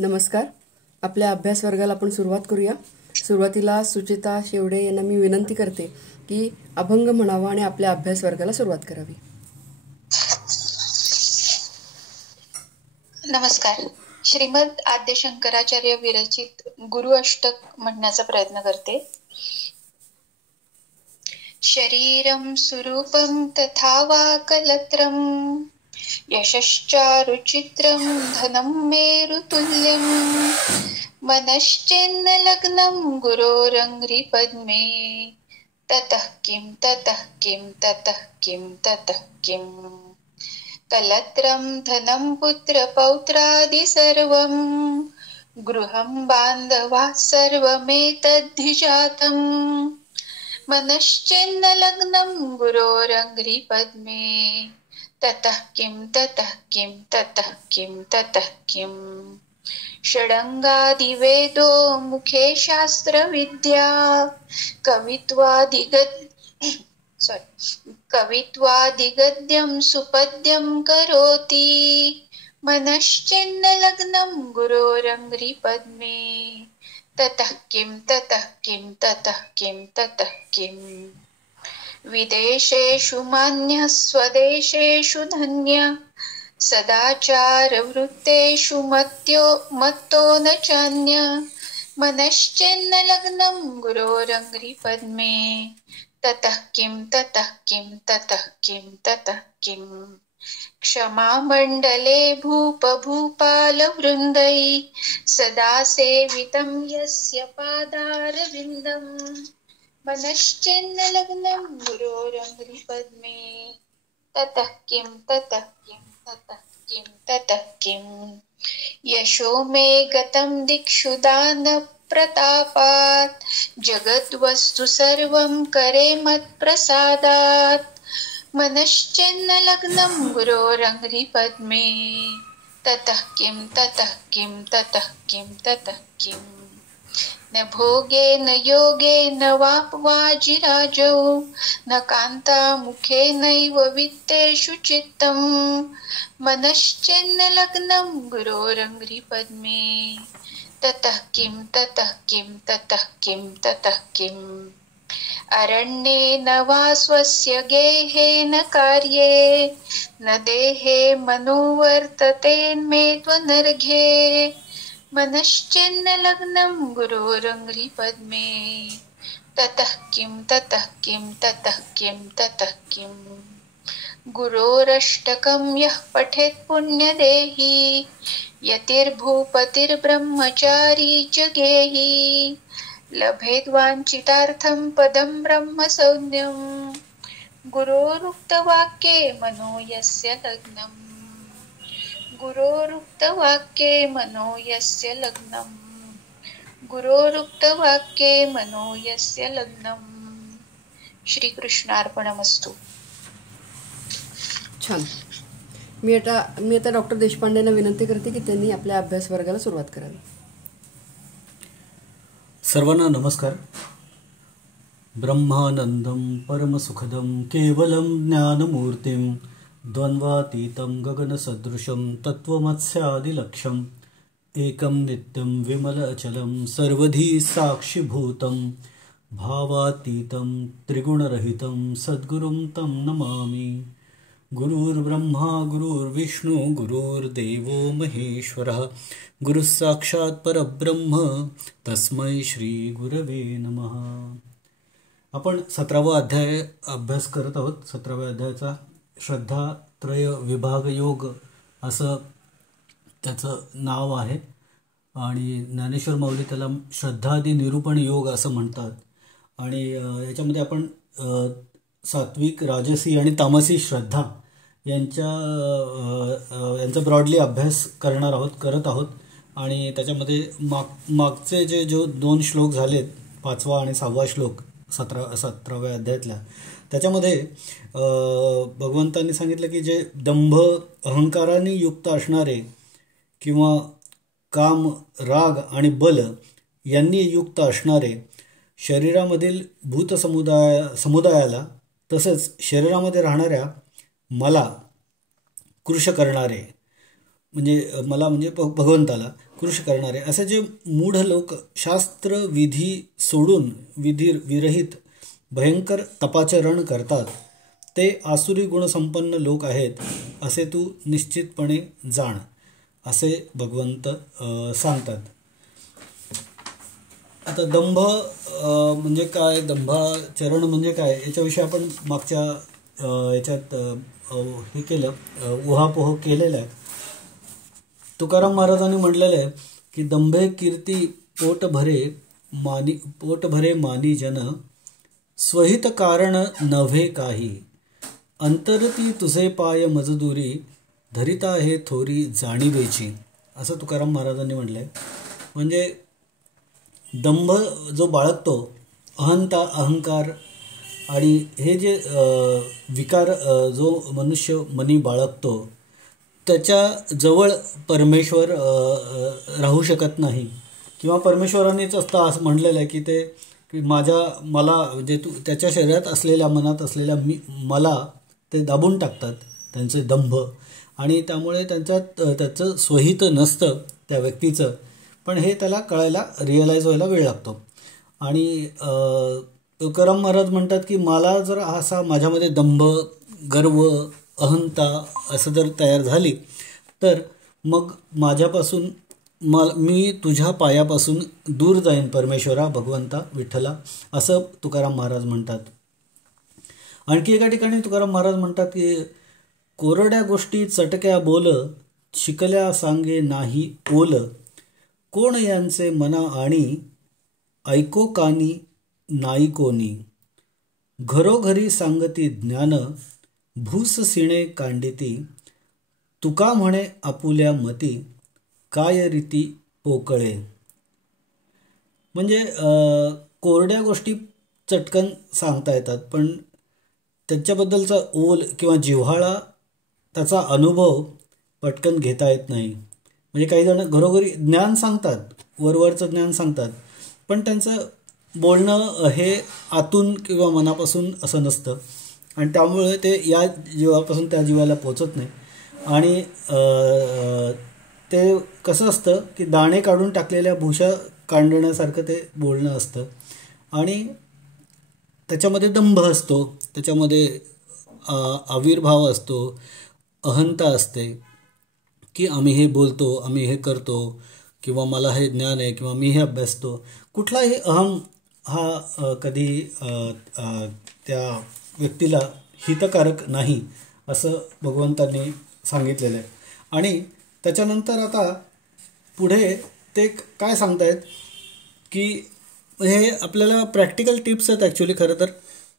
नमस्कार. आपल्या अभ्यास वर्गाला आपण सुरुवात करूया. सुरुवातीला सुचिता शेवडे यांना मी विनंती करते की अभंग म्हणावा आणि आपल्या अभ्यास वर्गाला सुरुवात करावी. नमस्कार. श्रीमद आद्य शंकराचार्य विरचित गुरु अष्टक म्हणण्याचा प्रयत्न करते. शरीरं सुरूपं तथा वा कलत्रं यशश्चारुचित्रं धनं मेरुतुल्यं मनश्चेन्न लग्नं गुरोरङ्घ्रिपद्मे ततः किं ततः किं ततः किं ततः किम् कलत्रं धनं पुत्रपौत्रादि सर्वं गृहं बान्धवाः सर्वमेतद्धिजातम् मनश्चेन्न लग्नं गुरोरङ्घ्रिपद्मे ततः किं ततः किं ततः किं ततः किम् षडङ्गादिवेदो मुखे शास्त्रविद्या कवित्वादिगद्यं सुपद्यं करोति मनश्चेन्न लग्नं गुरोरङ्घ्रिपद्मे ततः किं ततः किं ततः किं ततः किम् विदेशेषु मान्यः स्वदेशेषु धन्यः सदाचारवृत्तेषु मत्तो न चान्यः मनश्चेन्न लग्नं गुरोरङ्घ्रिपद्मे ततः किं ततः किं ततः किं ततः किम् क्षमामण्डले भूपभूपालवृन्दै सदा सेवितं यस्य पादारविन्दम् मनश्चेन्न लग्नं गुरोरङ्घ्रिपद्मे ततः किं ततः किं ततः किं ततः किम् यशो मे गतं दिक्षु दानप्रतापात् जगद्वस्तु सर्वं करे मत्प्रसादात् मनश्चेन्न लग्नं गुरोरङ्घ्रिपद्मे ततः किं ततः किं ततः किं ततः किम् न भोगे न योगे न वाप्वाजिराजौ न कान्तामुखे नैव वित्तेषु चित्तम् मनश्चेन्न लग्नं गुरोरङ्घ्रिपद्मे ततः किं ततः किं ततः किं ततः किम् अरण्येन वा स्वस्य गेहेन कार्ये न देहे मनोवर्ततेन्मे त्वनर्घे मनश्चेन्न लग्नं गुरोरङ्घ्रिपद्मे ततः किं ततः किं ततः किं ततः किम् गुरोरष्टकं यः पठेत् पुण्यदेही यतिर्भूपतिर्ब्रह्मचारी च गेही लभेद्वाञ्छितार्थं पदं ब्रह्मसंज्ञं गुरोरुक्तवाक्ये मनो यस्य लग्नम् गुरोरुक्तवाक्ये मनो यस्य लग्नम् गुरोरुक्तवाक्ये मनो यस्य लग्नम्. श्रीकृष्णार्पणमस्तु. छान. मी आता डॉक्टर देशपांडेंना विनंती करते की त्यांनी आपल्या अभ्यास वर्गाला सुरुवात करावी. सर्वांना नमस्कार. ब्रह्मानंदं परमसुखदं केवलं ज्ञानमूर्तिं द्वन्द्वातीतं गगनसदृशं तत्त्वमस्यादिलक्ष्यम् एकं नित्यं विमलअचलं सर्वधी साक्षिभूतं भावातीतं त्रिगुणरहितं सद्गुरुं तं नमामि. गुरुर्ब्रह्मा गुरुर्विष्णू गुरुर्देवो महेश्वरः गुरुः साक्षात् परब्रह्म तस्मै श्री गुरवे नमः. आपण 17वा अध्याय अभ्यास करत आहोत. 17व्या अध्यायाचा श्रद्धा त्रय विभाग योग असं त्याचं नाव आहे आणि ज्ञानेश्वर माऊली त्याला श्रद्धादी निरूपण योग असं म्हणतात. आणि याच्यामध्ये आपण सात्विक राजसी आणि तामसी श्रद्धा यांचा ब्रॉडली अभ्यास करत आहोत. आणि त्याच्यामध्ये मागचे जो 2 श्लोक झालेत, 5वा आणि 6वा श्लोक 17व्या अध्यायातल्या, त्याच्यामध्ये भगवंतांनी सांगितलं की जे दंभ अहंकाराने युक्त असणारे किंवा काम राग आणि बल यांनी युक्त असणारे शरीरामधील भूत समुदायाला तसंच शरीरामध्ये राहणाऱ्या मला कृश करणारे, म्हणजे मला म्हणजे भगवंताला कृश करणारे असे जे मूढ लोक शास्त्र विधी सोडून विधी विरहित भयंकर तपाचरण करतात ते आसुरी गुणसंपन्न लोक आहेत असे तू निश्चितपणे जाण, असे भगवंत सांगतात. आता दंभ म्हणजे काय, दंभाचरण म्हणजे काय याच्याविषयी आपण मागच्या याच्यात हे केलं, उहापोह केलेलं आहे. तुकाराम महाराजांनी म्हटलेलं आहे की दंभे कीर्ती पोट भरे मानी जन, स्वहित कारण नव्हे काही, अंतरती तुझे पाय मजदुरी, धरिता हे थोरी जाणीवेची, असं तुकाराम महाराजांनी म्हटलंय. म्हणजे दंभ जो बाळगतो, अहंता अहंकार आणि हे जे विकार जो मनुष्य मनी बाळगतो त्याच्या जवळ परमेश्वर राहू शकत नाही. किंवा परमेश्वरानेच असतं असं म्हटलेलं आहे की ते की मला म्हणजे त्याच्या शरीरात असलेल्या मनात असलेल्या मला ते दाबून टाकतात त्यांचे दंभ, आणि त्यामुळे त्याचं स्वहित नसतं त्या व्यक्तीचं, पण हे त्याला कळायला रिअलाईज व्हायला वेळ लागतो. आणि तुकाराम महाराज म्हणतात की मला जर असा माझ्यामध्ये दंभ, गर्व, अहंता असं जर तयार झाली तर मग माझ्यापासून मी तुझ्या पायापासून दूर जाईन परमेश्वरा, भगवंता, विठ्ठला, असं तुकाराम महाराज म्हणतात. आणखी एका ठिकाणी तुकाराम महाराज म्हणतात की कोरड्या गोष्टी चटक्या बोल, शिकल्या सांगे नाही ओल, कोण यांचे मना आणि, ऐको कानी नाही कोणी, घरोघरी सांगती ज्ञान, भूस सिणे कांडिती, तुका म्हणे आपुल्या मती, काय रीती पोकळे. म्हणजे कोरड्या गोष्टी चटकन सांगता येतात पण त्याच्याबद्दलचा ओल किंवा जिव्हाळा, त्याचा अनुभव पटकन घेता येत नाही. म्हणजे काही जण घरोघरी ज्ञान सांगतात, वरवरचं ज्ञान सांगतात, पण त्यांचं बोलणं हे आतून किंवा मनापासून असं नसतं आणि त्यामुळे ते या जीवापासून त्या जीवाला पोचत नाही. आणि ते कसं असतं की दाणे काढून टाकलेल्या भुशा काढण्यासारखं ते बोलणं असतं आणि त्याच्यामध्ये दंभ असतो, त्याच्यामध्ये आविर्भाव असतो, अहंता असते की आम्ही हे बोलतो, आम्ही हे करतो, किंवा मला हे ज्ञान आहे, किंवा मी हे अभ्यासतो. कुठलाही अहम हा कधी त्या व्यक्तीला हितकारक नाही असं भगवंतांनी सांगितलेलं आहे. आणि त्याच्यानंतर आता पुढे ते काय सांगतायत की हे आपल्याला प्रॅक्टिकल टिप्स आहेत ॲक्च्युली खरं तर,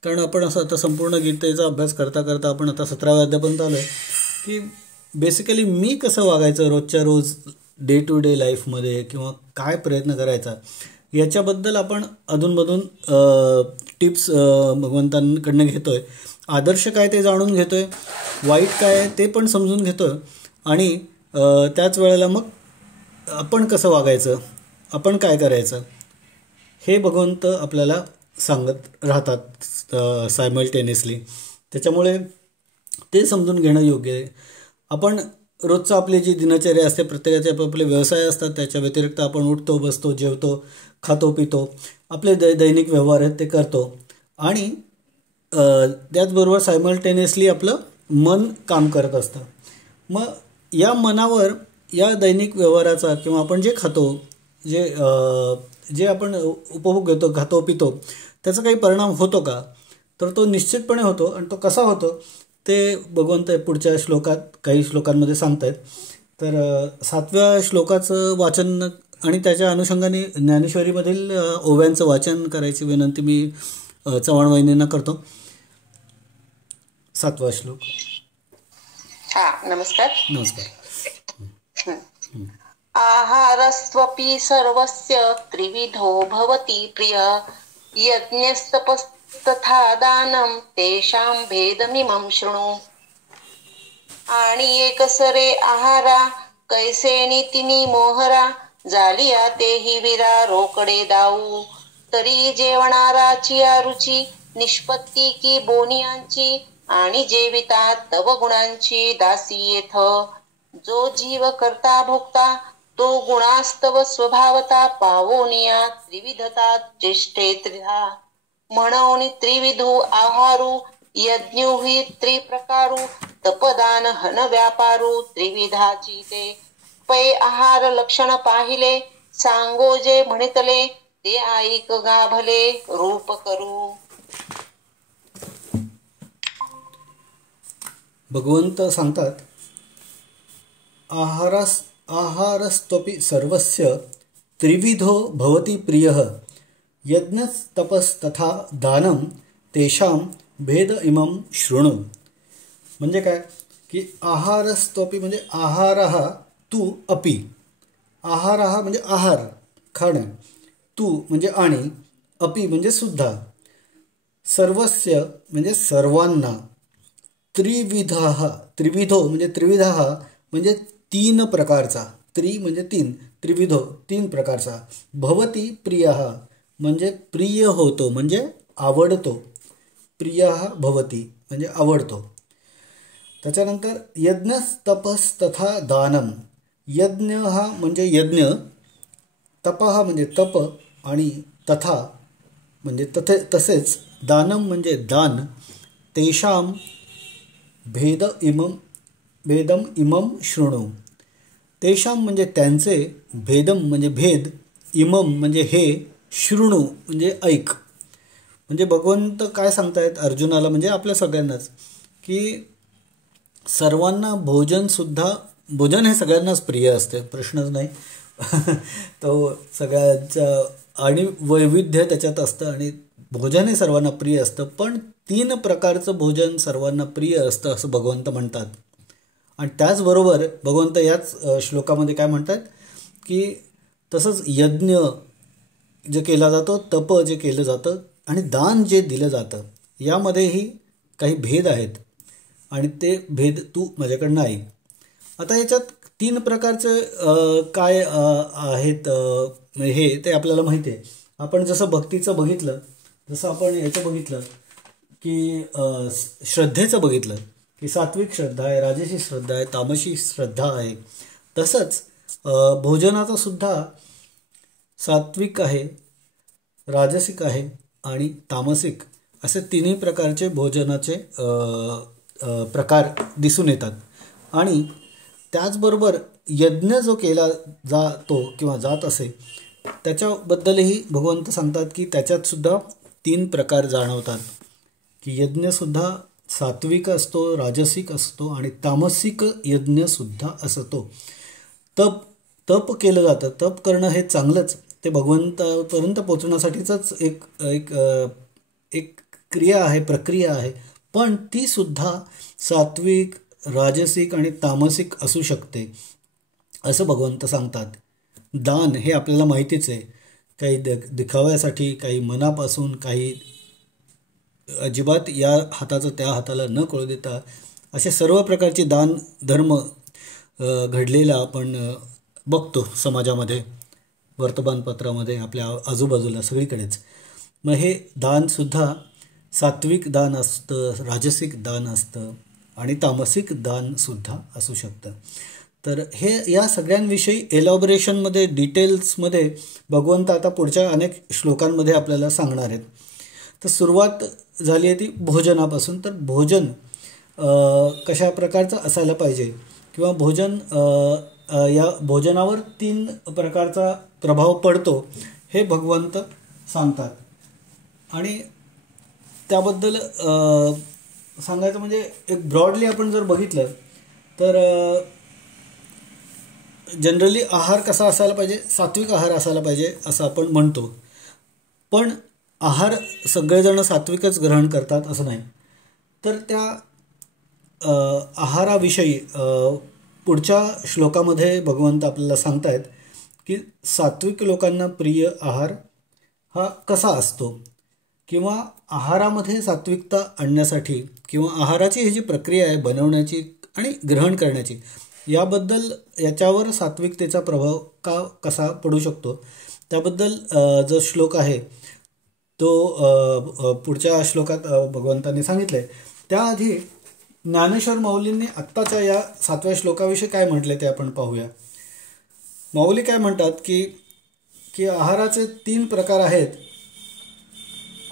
कारण आपण असं आता संपूर्ण गीतेचा अभ्यास करता करता आपण आता 17व्या अध्यायापर्यंत आलो आहे की बेसिकली मी कसं वागायचं रोजच्या रोज डे टू डे लाईफमध्ये, किंवा काय प्रयत्न करायचा याच्याबद्दल आपण अधूनमधून टिप्स भगवंतांकडनं घेतो आहे. आदर्श काय ते जाणून घेतो आहे, वाईट काय आहे ते पण समजून घेतो आहे, आणि त्याच वेळेला मग आपण कसं वागायचं, आपण काय करायचं हे भगवंत आपल्याला सांगत राहतात सायमल्टेनियसली. त्याच्यामुळे ते समजून घेणं योग्य आहे. आपण रोजचं आपली जी दिनचर्या असते, प्रत्येकाचे आपापले व्यवसाय असतात, त्याच्या व्यतिरिक्त आपण उठतो, बसतो, जेवतो, खातो, पितो, आपले दैनिक व्यवहार आहेत ते करतो, आणि त्याचबरोबर सायमल्टेनियसली आपलं मन काम करत असतं. मग या मनावर या दैनिक व्यवहाराचा किंवा आपण जे खातो, जे आपण उपभोग घेतो, खातो, पितो, त्याचा काही परिणाम होतो का, तर तो निश्चितपणे होतो. आणि तो कसा होतो ते भगवंत पुढच्या श्लोकात काही श्लोकांमध्ये सांगतायत. तर 7व्या श्लोकाचं वाचन आणि त्याच्या अनुषंगाने ज्ञानेश्वरीमधील ओव्यांचं वाचन करायची विनंती मी चव्हाण वहिनींना करतो. 7वा श्लोक. नमस्कार. नमस्कार. आहारस्त्वपि सर्वस्य त्रिविधो भवति प्रिय, यज्ञस्तपस्तथा दानं तेषां भेदमिमं शृणु. आणि एकसरे आहारा कैसे नीतिनी मोहरा, जालिया तेही विरा रोकडे दाऊ, तरी जेवणाराची रुची निष्पत्ती की बोनियांची, आणि जेविता तव गुणांची दासी येथ. जो जीव करता भोगता तो गुणास्तव स्वभावता पावोनिया त्रिविधता चेष्टे त्रिधा म्हणून त्रिविधो आहारू यज्ञो हि त्रिप्रकारू तपदान हन व्यापारू त्रिविधाची ते पै आहार लक्षण पाहिले सांगो जे म्हणितले ते ऐक गाभले रूप करू. भगवंत सांगतात आहारस्त्वपि सर्वस्य त्रिविधो भवति प्रियः यज्ञस्तपस्तथा दानं तेषां भेद इमं शृणु. म्हणजे काय की आहारस्त्वपि म्हणजे आहारः तू अपि, आहारः म्हणजे आहार खाणं, तू म्हणजे आणि, अपि म्हणजे सुद्धा, सर्वस्य म्हणजे सर्वांना, त्रिविधः त्रिविधो म्हणजे त्रिविधः म्हणजे तीन प्रकारचा, त्रि म्हणजे तीन, त्रिविधो तीन प्रकारचा, भवती प्रियः म्हणजे प्रिय होतो म्हणजे आवडतो, प्रियः भवती म्हणजे आवडतो. त्याच्यानंतर यज्ञ तपस तथा दानम, यज्ञ हा म्हणजे यज्ञ, तप हा म्हणजे तप आणि तथा म्हणजे तसेच दानम म्हणजे दान, तेषाम भेदम इमम शृणु, तेषाम म्हणजे त्यांचे, भेदम म्हणजे भेद, इमम म्हणजे हे, शृणु म्हणजे ऐक. म्हणजे भगवंत काय सांगतायत अर्जुनाला म्हणजे आपल्या सगळ्यांनाच की सर्वांना भोजन हे सगळ्यांनाच प्रिय असते, प्रश्नच नाही. तो सगळ्यांचा आणि वैविध्य त्याच्यात असतं आणि भोजन हे सर्वांना प्रिय असतं, पण तीन प्रकारचं भोजन सर्वांना प्रिय असतं असं भगवंत म्हणतात. आणि त्याचबरोबर भगवंत याच श्लोकामध्ये काय म्हणतात की तसंच यज्ञ जे केला जातो, तप जे केलं जातं आणि दान जे दिलं जातं यामध्येही काही भेद आहेत आणि ते भेद तू माझ्याकडनं ऐक. आता याच्यात तीन प्रकारचे काय आहेत हे ते आपल्याला माहिती आहे. आपण जसं भक्तीचं बघितलं, जसं आपण याचं बघितलं की श्रद्धेचं बघितलं की सात्विक श्रद्धा आहे, राजसी श्रद्धा आहे, तामसी श्रद्धा आहे, तसंच भोजनाचा सुद्धा सात्विक आहे, राजसिक आहे आणि तामसिक असे तिन्ही प्रकारचे भोजनाचे प्रकार दिसून येतात. आणि त्याचबरोबर यज्ञ जो केला जातो किंवा जात असे त्याच्याबद्दलही भगवंत सांगतात की त्याच्यातसुद्धा तीन प्रकार जाणवतात की यज्ञसुद्धा सात्विक असतो, राजसिक असतो आणि तामसिक यज्ञसुद्धा असतो. तप केलं जातं, तप करणं हे चांगलंच, ते भगवंतापर्यंत पोचण्यासाठीचंच एक क्रिया आहे, प्रक्रिया आहे, पण ती सुद्धा सात्विक, राजसिक आणि तामसिक असू शकते असं भगवंत सांगतात. दान हे आपल्याला माहितीच आहे, काही दिखाव्यासाठी, काही मनापासून, काही अजिबात या हाताचं त्या हाताला न कळू देता असे सर्व प्रकारचे दान धर्म घडलेला आपण बघतो समाजामध्ये, वर्तमानपत्रामध्ये, आपल्या आजूबाजूला सगळीकडेच. मग हे दानसुद्धा सात्विक दान असतं, राजसिक दान असतं आणि तामसिक दानसुद्धा असू शकतं. तर हे या सगळ्यांविषयी एलॉबरेशनमध्ये, डिटेल्समध्ये भगवंत आता पुढच्या अनेक श्लोकांमध्ये आपल्याला सांगणार आहेत. तर सुरुवात झाली आहे ती भोजनापासून. तर भोजन कशा प्रकारचं असायला पाहिजे किंवा भोजन या भोजनावर तीन प्रकारचा प्रभाव पडतो हे भगवंत सांगतात. आणि त्याबद्दल सांगायचं म्हणजे एक ब्रॉडली आपण जर बघितलं तर जनरली आहार कसा असायला पाहिजे, सात्विक आहार असायला पाहिजे असं आपण म्हणतो. पण आहार सगळेजण सात्विकच ग्रहण करतात असं नाही. तर त्या आहाराविषयी पुढच्या श्लोकामध्ये भगवंत आपल्याला सांगतायत की सात्विक लोकांना प्रिय आहार हा कसा असतो किंवा आहारामध्ये सात्विकता आणण्यासाठी किंवा आहाराची ही जी प्रक्रिया आहे बनवण्याची आणि ग्रहण करण्याची, याबद्दल याच्यावर सात्विकतेचा प्रभाव कसा पडू शकतो त्याबद्दल जो श्लोक आहे तो पुढच्या श्लोकात भगवंतांनी सांगितलं आहे. त्याआधी ज्ञानेश्वर माऊलींनी आत्ताच्या या 7व्या श्लोकाविषयी काय म्हटले ते आपण पाहूया. माऊली काय म्हणतात की की आहाराचे 3 प्रकार आहेत.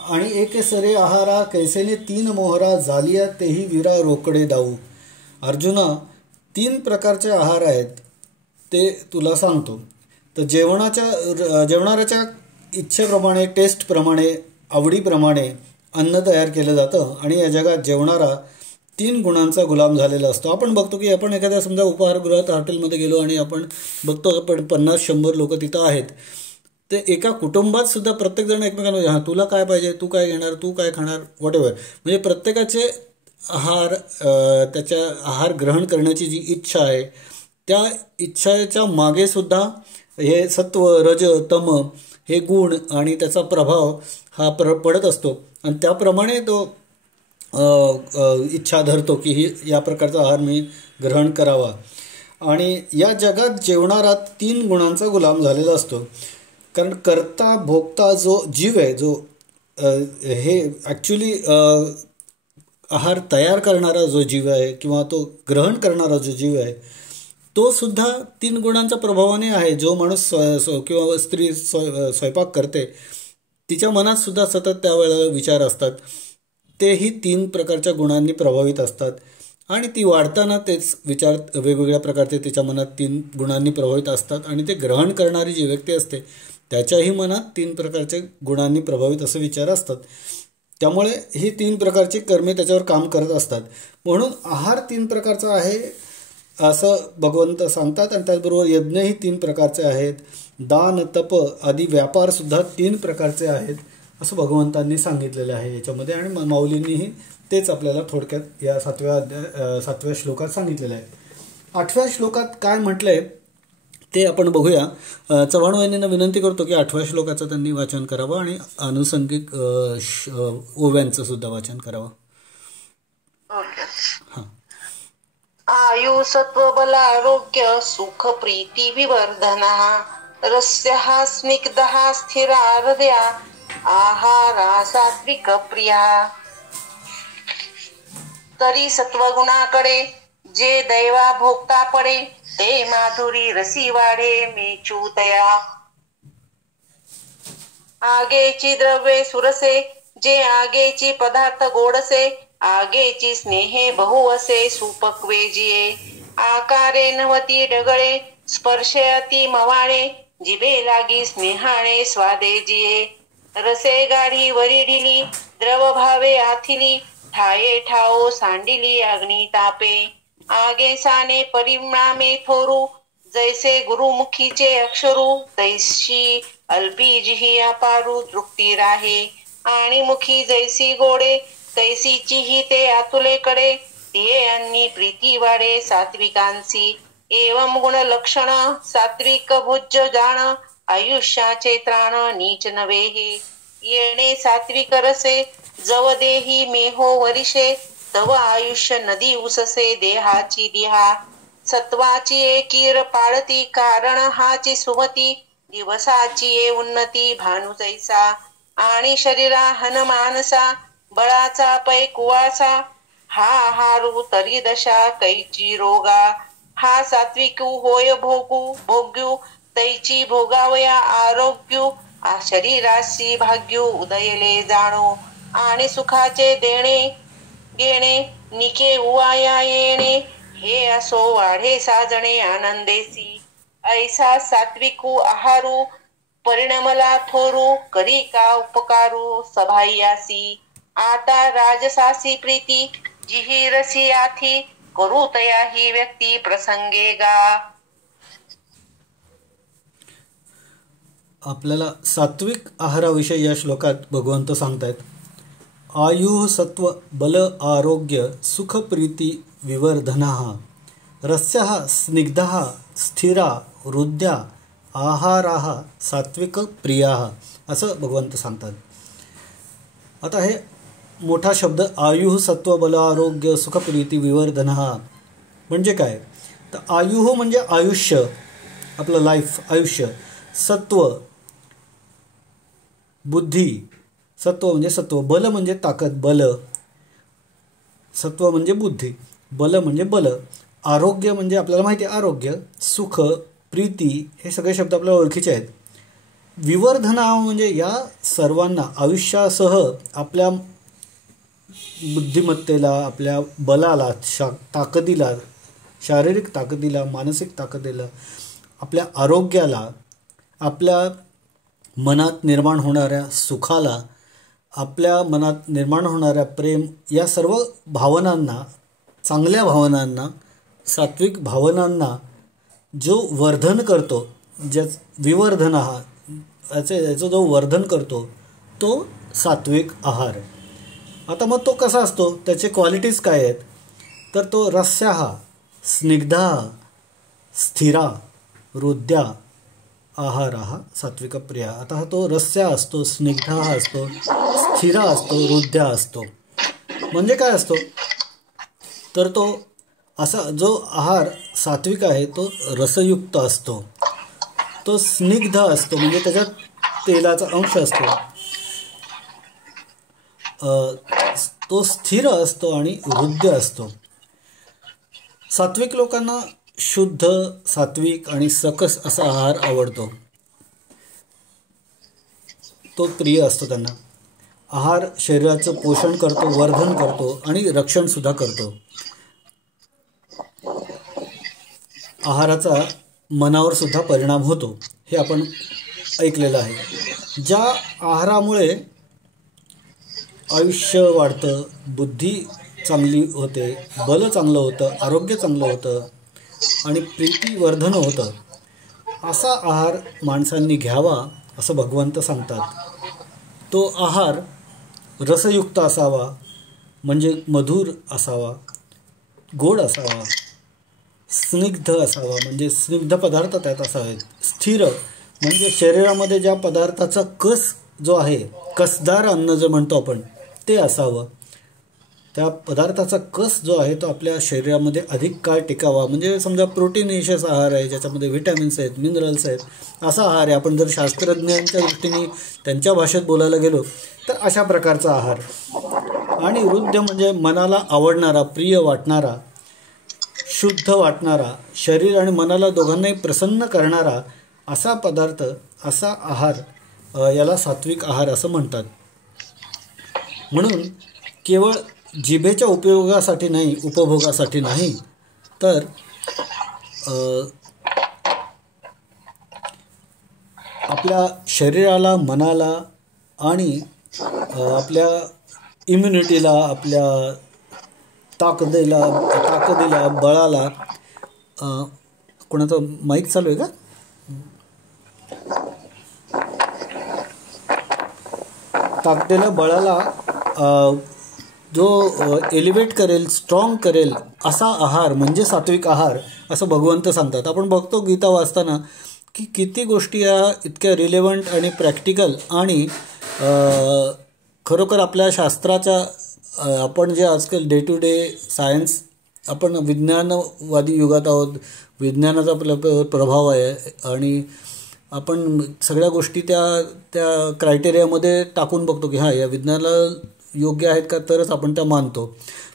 आणि एक सरे आहारा कैसेने 3 मोहरा झालिया तेही वीरा रोकडे दाऊ. अर्जुना 3 प्रकारचे आहार आहेत ते तुला सांगतो. तर जेवणाऱ्याच्या इच्छेप्रमाणे, टेस्टप्रमाणे, आवडीप्रमाणे अन्न तयार केलं जातं आणि या जगात जेवणारा 3 गुणांचा गुलाम झालेला असतो. आपण बघतो की आपण एखाद्या समजा उपहारगृहात हॉटेलमध्ये गेलो आणि आपण बघतो आपण 50-100 लोक तिथं आहेत. ते एका कुटुंबात सुद्धा प्रत्येकजण एकमेकांना हां तुला काय पाहिजे, तू काय घेणार, तू काय खाणार, वॉट एव्हर, म्हणजे प्रत्येकाचे आहार, त्याच्या आहार ग्रहण करण्याची जी इच्छा आहे त्या इच्छेच्या मागे सुद्धा हे सत्व, रज, तम हे गुण आणि त्याचा प्रभाव हा पडत असतो. आणि त्याप्रमाणे तो इच्छा धरतो की ही या प्रकारचा आहार मी ग्रहण करावा. आणि या जगात जेवणारा 3 गुणांचा गुलाम झालेला असतो. कारण करता भोगता जो जीव आहे, जो हे ॲक्च्युली आहार तयार करणारा जो जीव आहे किंवा तो ग्रहण करणारा जो जीव आहे तो सुद्धा 3 गुणांच्या प्रभावाने आहे. जो माणूस किंवा स्त्री स्वयंपाक करते तिच्या मनात सुद्धा सतत त्यावेळेला विचार असतात. तेही 3 प्रकारच्या गुणांनी प्रभावित असतात आणि ती वाढताना तेच विचार वेगवेगळ्या प्रकारचे तिच्या मनात 3 गुणांनी प्रभावित असतात. आणि ते ग्रहण करणारी जी व्यक्ती असते त्याच्याही मनात 3 प्रकारचे गुणांनी प्रभावित असे विचार असतात. त्यामुळे ही 3 प्रकारची कर्मे त्याच्यावर काम करत असतात. म्हणून आहार 3 प्रकारचा आहे असं भगवंत सांगतात. आणि त्याचबरोबर यज्ञही 3 प्रकारचे आहेत. दान, तप आदी व्यापारसुद्धा 3 प्रकारचे आहेत असं भगवंतांनी सांगितलेलं आहे याच्यामध्ये. आणि माऊलींनीही तेच आपल्याला थोडक्यात या 7व्या श्लोकात सांगितलेलं आहे. 8व्या श्लोकात काय म्हटलं आहे ते आपण बघूया. चव्हाण वहिनींना विनंती करतो की 8व्या श्लोकाचं त्यांनी वाचन करावं आणि आनुषंगिक ओव्यांचं सुद्धा वाचन करावं. हां. आयु सत्व बल आरोग्य सुख प्रीती विवर्धना रस्यः स्निग्धः स्थिरा हृदया आहारा सात्विक प्रिया. तरी सत्वगुणाकडे जे दैवा भोगता पडे ते माधुरी रसी वाढे मेचूतया. आगेची द्रव्ये सुरसे जे आगेची पदार्थ गोडसे आगेची स्नेहे बहु असे सुपक्वे जिये. आकारे नवती डगळे स्पर्शे अति मवाळे जिभे लागी स्नेहाळे स्वादे जिये. रसे गाढी वरी ढिली द्रव भावे आथिली ठाये ठाओ सांडिली अग्नी तापे. आगे साने परिणामे थोरू जैसे गुरुमुखीचे अक्षरू तैशी अल्पी जिही अपारू तृप्ती राहे. आणि मुखी जैसी गोडे तैसीची ही ते आतुलेकडे तिये अन्नी प्रीती वाढे सात्विकांसी. एवं गुण लक्षण सात्विक भुज्य जाण आयुष्याचे त्राण नीच नवे हे. येणे सात्विक रसे जव देही मेहो वरिषे तव आयुष्य नदी उससे देहाची दिहा. सत्वाची एकीर पाळती कारण हाची सुमती दिवसाची ये उन्नती भानु जैसा. आणि शरीरा हन मानसा बळाचा पै कुवासा हा हारू तरी दशा कैची रोगा. हा सात्विकू होय भोग्यू तैची भोगावया आरोग्यू. शरीराशी भाग्यू उदयले जाणो आणि सुखाचे देणे घेणे निके उवाया येणे हे असो वाढे साजणे आनंदेसी. ऐसा सात्विकू आहारू परिणमला थोरू करी का उपकारू सभायासी. आता राजसासी प्रीती जिही रसी आथी करू तया ही व्यक्ती प्रसंगे गा. आपल्याला सात्विक आहाराविषयी या श्लोकात भगवंत सांगतायत. आयु सत्व बल आरोग्य सुख प्रीती विवर्धना रस्यः स्निग्धः स्थिरा हृद्या आहाराः सात्विक प्रिया असं भगवंत सांगतात. आता हे मोठा शब्द आयु सत्व बल आरोग्य सुख प्रीती विवर्धना म्हणजे काय. तर आयु म्हणजे आयुष्य, आपलं लाईफ, आयुष्य. सत्व बुद्धी, सत्व म्हणजे सत्व. बल म्हणजे ताकद, बल. सत्व म्हणजे बुद्धी, बल म्हणजे बल. आरोग्य म्हणजे आपल्याला माहिती आहे आरोग्य. सुख प्रीती हे सगळे शब्द आपल्याला ओळखीचे आहेत. विवर्धना म्हणजे या सर्वांना आयुष्यासह आपल्या बुद्धिमत्तेला, आपल्या बलाला, ताकदीला, शारीरिक ताकदीला, मानसिक ताकदीला, आपल्या आरोग्याला, आपल्या मनात निर्माण होणाऱ्या सुखाला, आपल्या मनात निर्माण होणाऱ्या प्रेम, या सर्व भावनांना, चांगल्या भावनांना, सात्विक भावनांना जो वर्धन करतो, विवर्धन हा याचं जो वर्धन करतो तो सात्विक आहार. आता मग तो कसा असतो, त्याचे क्वालिटीज काय आहेत, तर तो रस्याः, स्निग्धः, स्थिरा, रुद्या आहारः सात्विकप्रिया. आता हा तो रस्या असतो, स्निग्धः असतो, स्थिरा असतो, रुद्या असतो. म्हणजे काय असतो, तर तो असा जो आहार सात्विक आहे तो रसयुक्त असतो, तो स्निग्ध असतो म्हणजे त्याच्यात तेलाचा अंश असतो, तो स्थिर असतो आणि हृद्य असतो. सात्विक लोकांना शुद्ध, सात्विक आणि सकस असा आहार आवडतो, तो प्रिय असतो त्यांना. आहार शरीराचं पोषण करतो, वर्धन करतो आणि रक्षण सुद्धा करतो. आहाराचा मनावर सुद्धा परिणाम होतो हे आपण ऐकलेलं आहे. ज्या आहारामुळे आयुष्य वाढतं, बुद्धी चांगली होते, बल चांगलं होतं, आरोग्य चांगलं होतं आणि प्रीतीवर्धन होतं, असा आहार माणसांनी घ्यावा असं भगवंत सांगतात. तो आहार रसयुक्त असावा, म्हणजे मधुर असावा, गोड असावा, स्निग्ध असावा म्हणजे स्निग्ध पदार्थ त्यात असावेत, स्थिर म्हणजे शरीरामध्ये ज्या पदार्थाचा कस जो आहे, कसदार अन्न जे म्हणतो आपण ते असावं. त्या पदार्थाचा कस जो आहे तो आपल्या शरीरामध्ये अधिक काळ टिकावा. म्हणजे समजा प्रोटीनेशियस आहार आहे, ज्याच्यामध्ये व्हिटॅमिन्स आहेत, मिनरल्स आहेत, असा आहार आहे. आपण जर शास्त्रज्ञांच्या दृष्टीने त्यांच्या भाषेत बोलायला गेलो तर अशा प्रकारचा आहार. आणि हृद्य म्हणजे मनाला आवडणारा, प्रिय वाटणारा, शुद्ध वाटणारा, शरीर आणि मनाला दोघांनाही प्रसन्न करणारा असा पदार्थ, असा आहार, याला सात्विक आहार असं म्हणतात. म्हणून केवळ जिभेच्या उपयोगासाठी नाही, उपभोगासाठी नाही, तर आपल्या शरीराला, मनाला आणि आपल्या इम्युनिटीला, आपल्या ताकदीला, बळाला, कोणाचा माईक चालू आहे का? ताकदीला, बळाला जो एलिव्हेट करेल, स्ट्रॉंग करेल असा आहार म्हणजे सात्विक आहार असं भगवंत सांगतात. आपण बघतो गीता वाचताना की किती गोष्टी या इतक्या रिलेव्हंट आणि प्रॅक्टिकल आणि खरोखर आपल्या शास्त्राच्या, आपण जे आजकाल डे टू डे सायन्स, आपण विज्ञानवादी युगात आहोत, विज्ञानाचा प्रभाव आहे आणि आपण सगळ्या गोष्टी त्या क्रायटेरियामध्ये टाकून बघतो की हां या विज्ञानाला योग्य आहेत का, तरच आपण त्या मानतो.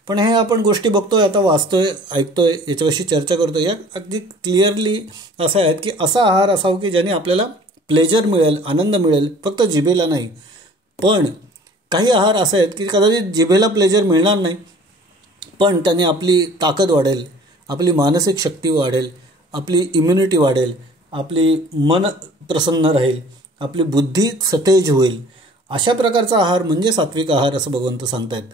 पण हे आपण गोष्टी बघतोय, आता वाचतोय, ऐकतोय, याच्याविषयी चर्चा करतोय, या अगदी क्लिअरली असं आहेत की असा आहार असावा की ज्याने आपल्याला प्लेजर मिळेल, आनंद मिळेल, फक्त जिभेला नाही. पण काही आहार असे आहेत की कदाचित जिभेला प्लेजर मिळणार नाही, पण त्याने आपली ताकद वाढेल, आपली मानसिक शक्ती वाढेल, आपली इम्युनिटी वाढेल, आपली मन प्रसन्न राहील, आपली बुद्धी सतेज होईल. अशा प्रकारचा आहार म्हणजे सात्विक आहार असं भगवंत सांगतायत.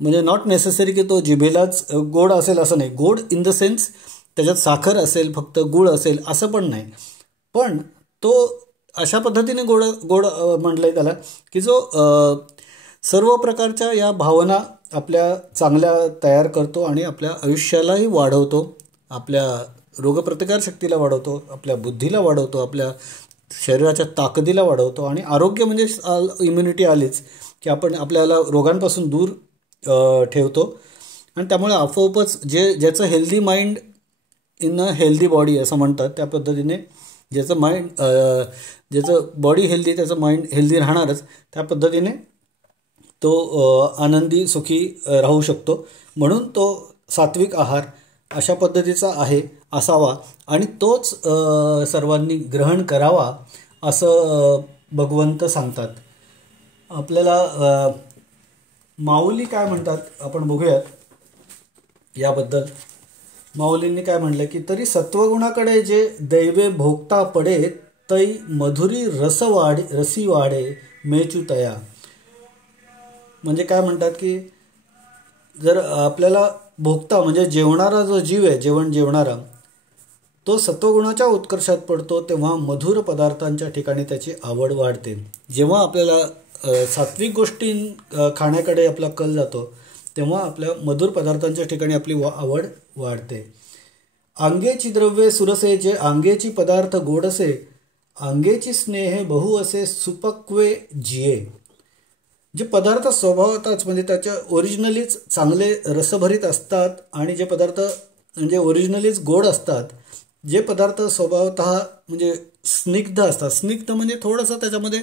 म्हणजे नॉट नेसेसरी की तो जिभेलाच गोड असेल असं नाही. गोड इन द सेन्स त्याच्यात साखर असेल, फक्त गूळ असेल असं पण नाही. पण तो अशा पद्धतीने गोड म्हटलंय त्याला की जो सर्व प्रकारच्या या भावना आपल्या चांगल्या तयार करतो आणि आपल्या आयुष्यालाही वाढवतो, आपल्या रोगप्रतिकारशक्तीला वाढवतो, आपल्या बुद्धीला वाढवतो, आपल्या शरीराच्या ताकदीला वाढवतो. आणि आरोग्य म्हणजे इम्युनिटी आलीच की आपण आपल्याला रोगांपासून दूर ठेवतो. आणि त्यामुळे आपोआपच ज्याचं healthy mind in a healthy body असं म्हणतात, त्या पद्धतीने ज्याचं बॉडी हेल्दी त्याचं माइंड हेल्दी राहणारच. त्या पद्धतीने तो आनंदी सुखी राहू शकतो. म्हणून तो सात्विक आहार अशा पद्धतीचा आहे असावा आणि तोच सर्वांनी ग्रहण करावा असं भगवंत सांगतात. आपल्याला माऊली काय म्हणतात आपण बघूयात याबद्दल. माऊलींनी काय म्हटलं की तरी सत्वगुणाकडे जे दैवे भोगता पडे तै मधुरी रसी वाढे मेचू तया. म्हणजे काय म्हणतात की जर आपल्याला भोगता म्हणजे जेवणारा जो जीव आहे, जेवणारा तो सत्वगुणाच्या उत्कर्षात पडतो तेव्हा मधुर पदार्थांच्या ठिकाणी त्याची आवड वाढते. जेव्हा आपल्याला सात्विक गोष्टी खाण्याकडे आपला कल जातो तेव्हा आपल्या मधुर पदार्थांच्या ठिकाणी आपली आवड वाढते. अंगेची द्रव्ये सुरसे जे अंगेची पदार्थ गोडसे अंगेची स्नेहे बहु असे सुपक्वे जिये. जे पदार्थ स्वभावतच म्हणजे त्याच्या ओरिजिनलीच चांगले रसभरीत असतात आणि जे पदार्थ म्हणजे ओरिजिनलीच गोड असतात, जे पदार्थ स्वभावतः म्हणजे स्निग्ध असतात. स्निग्ध म्हणजे थोडंसं त्याच्यामध्ये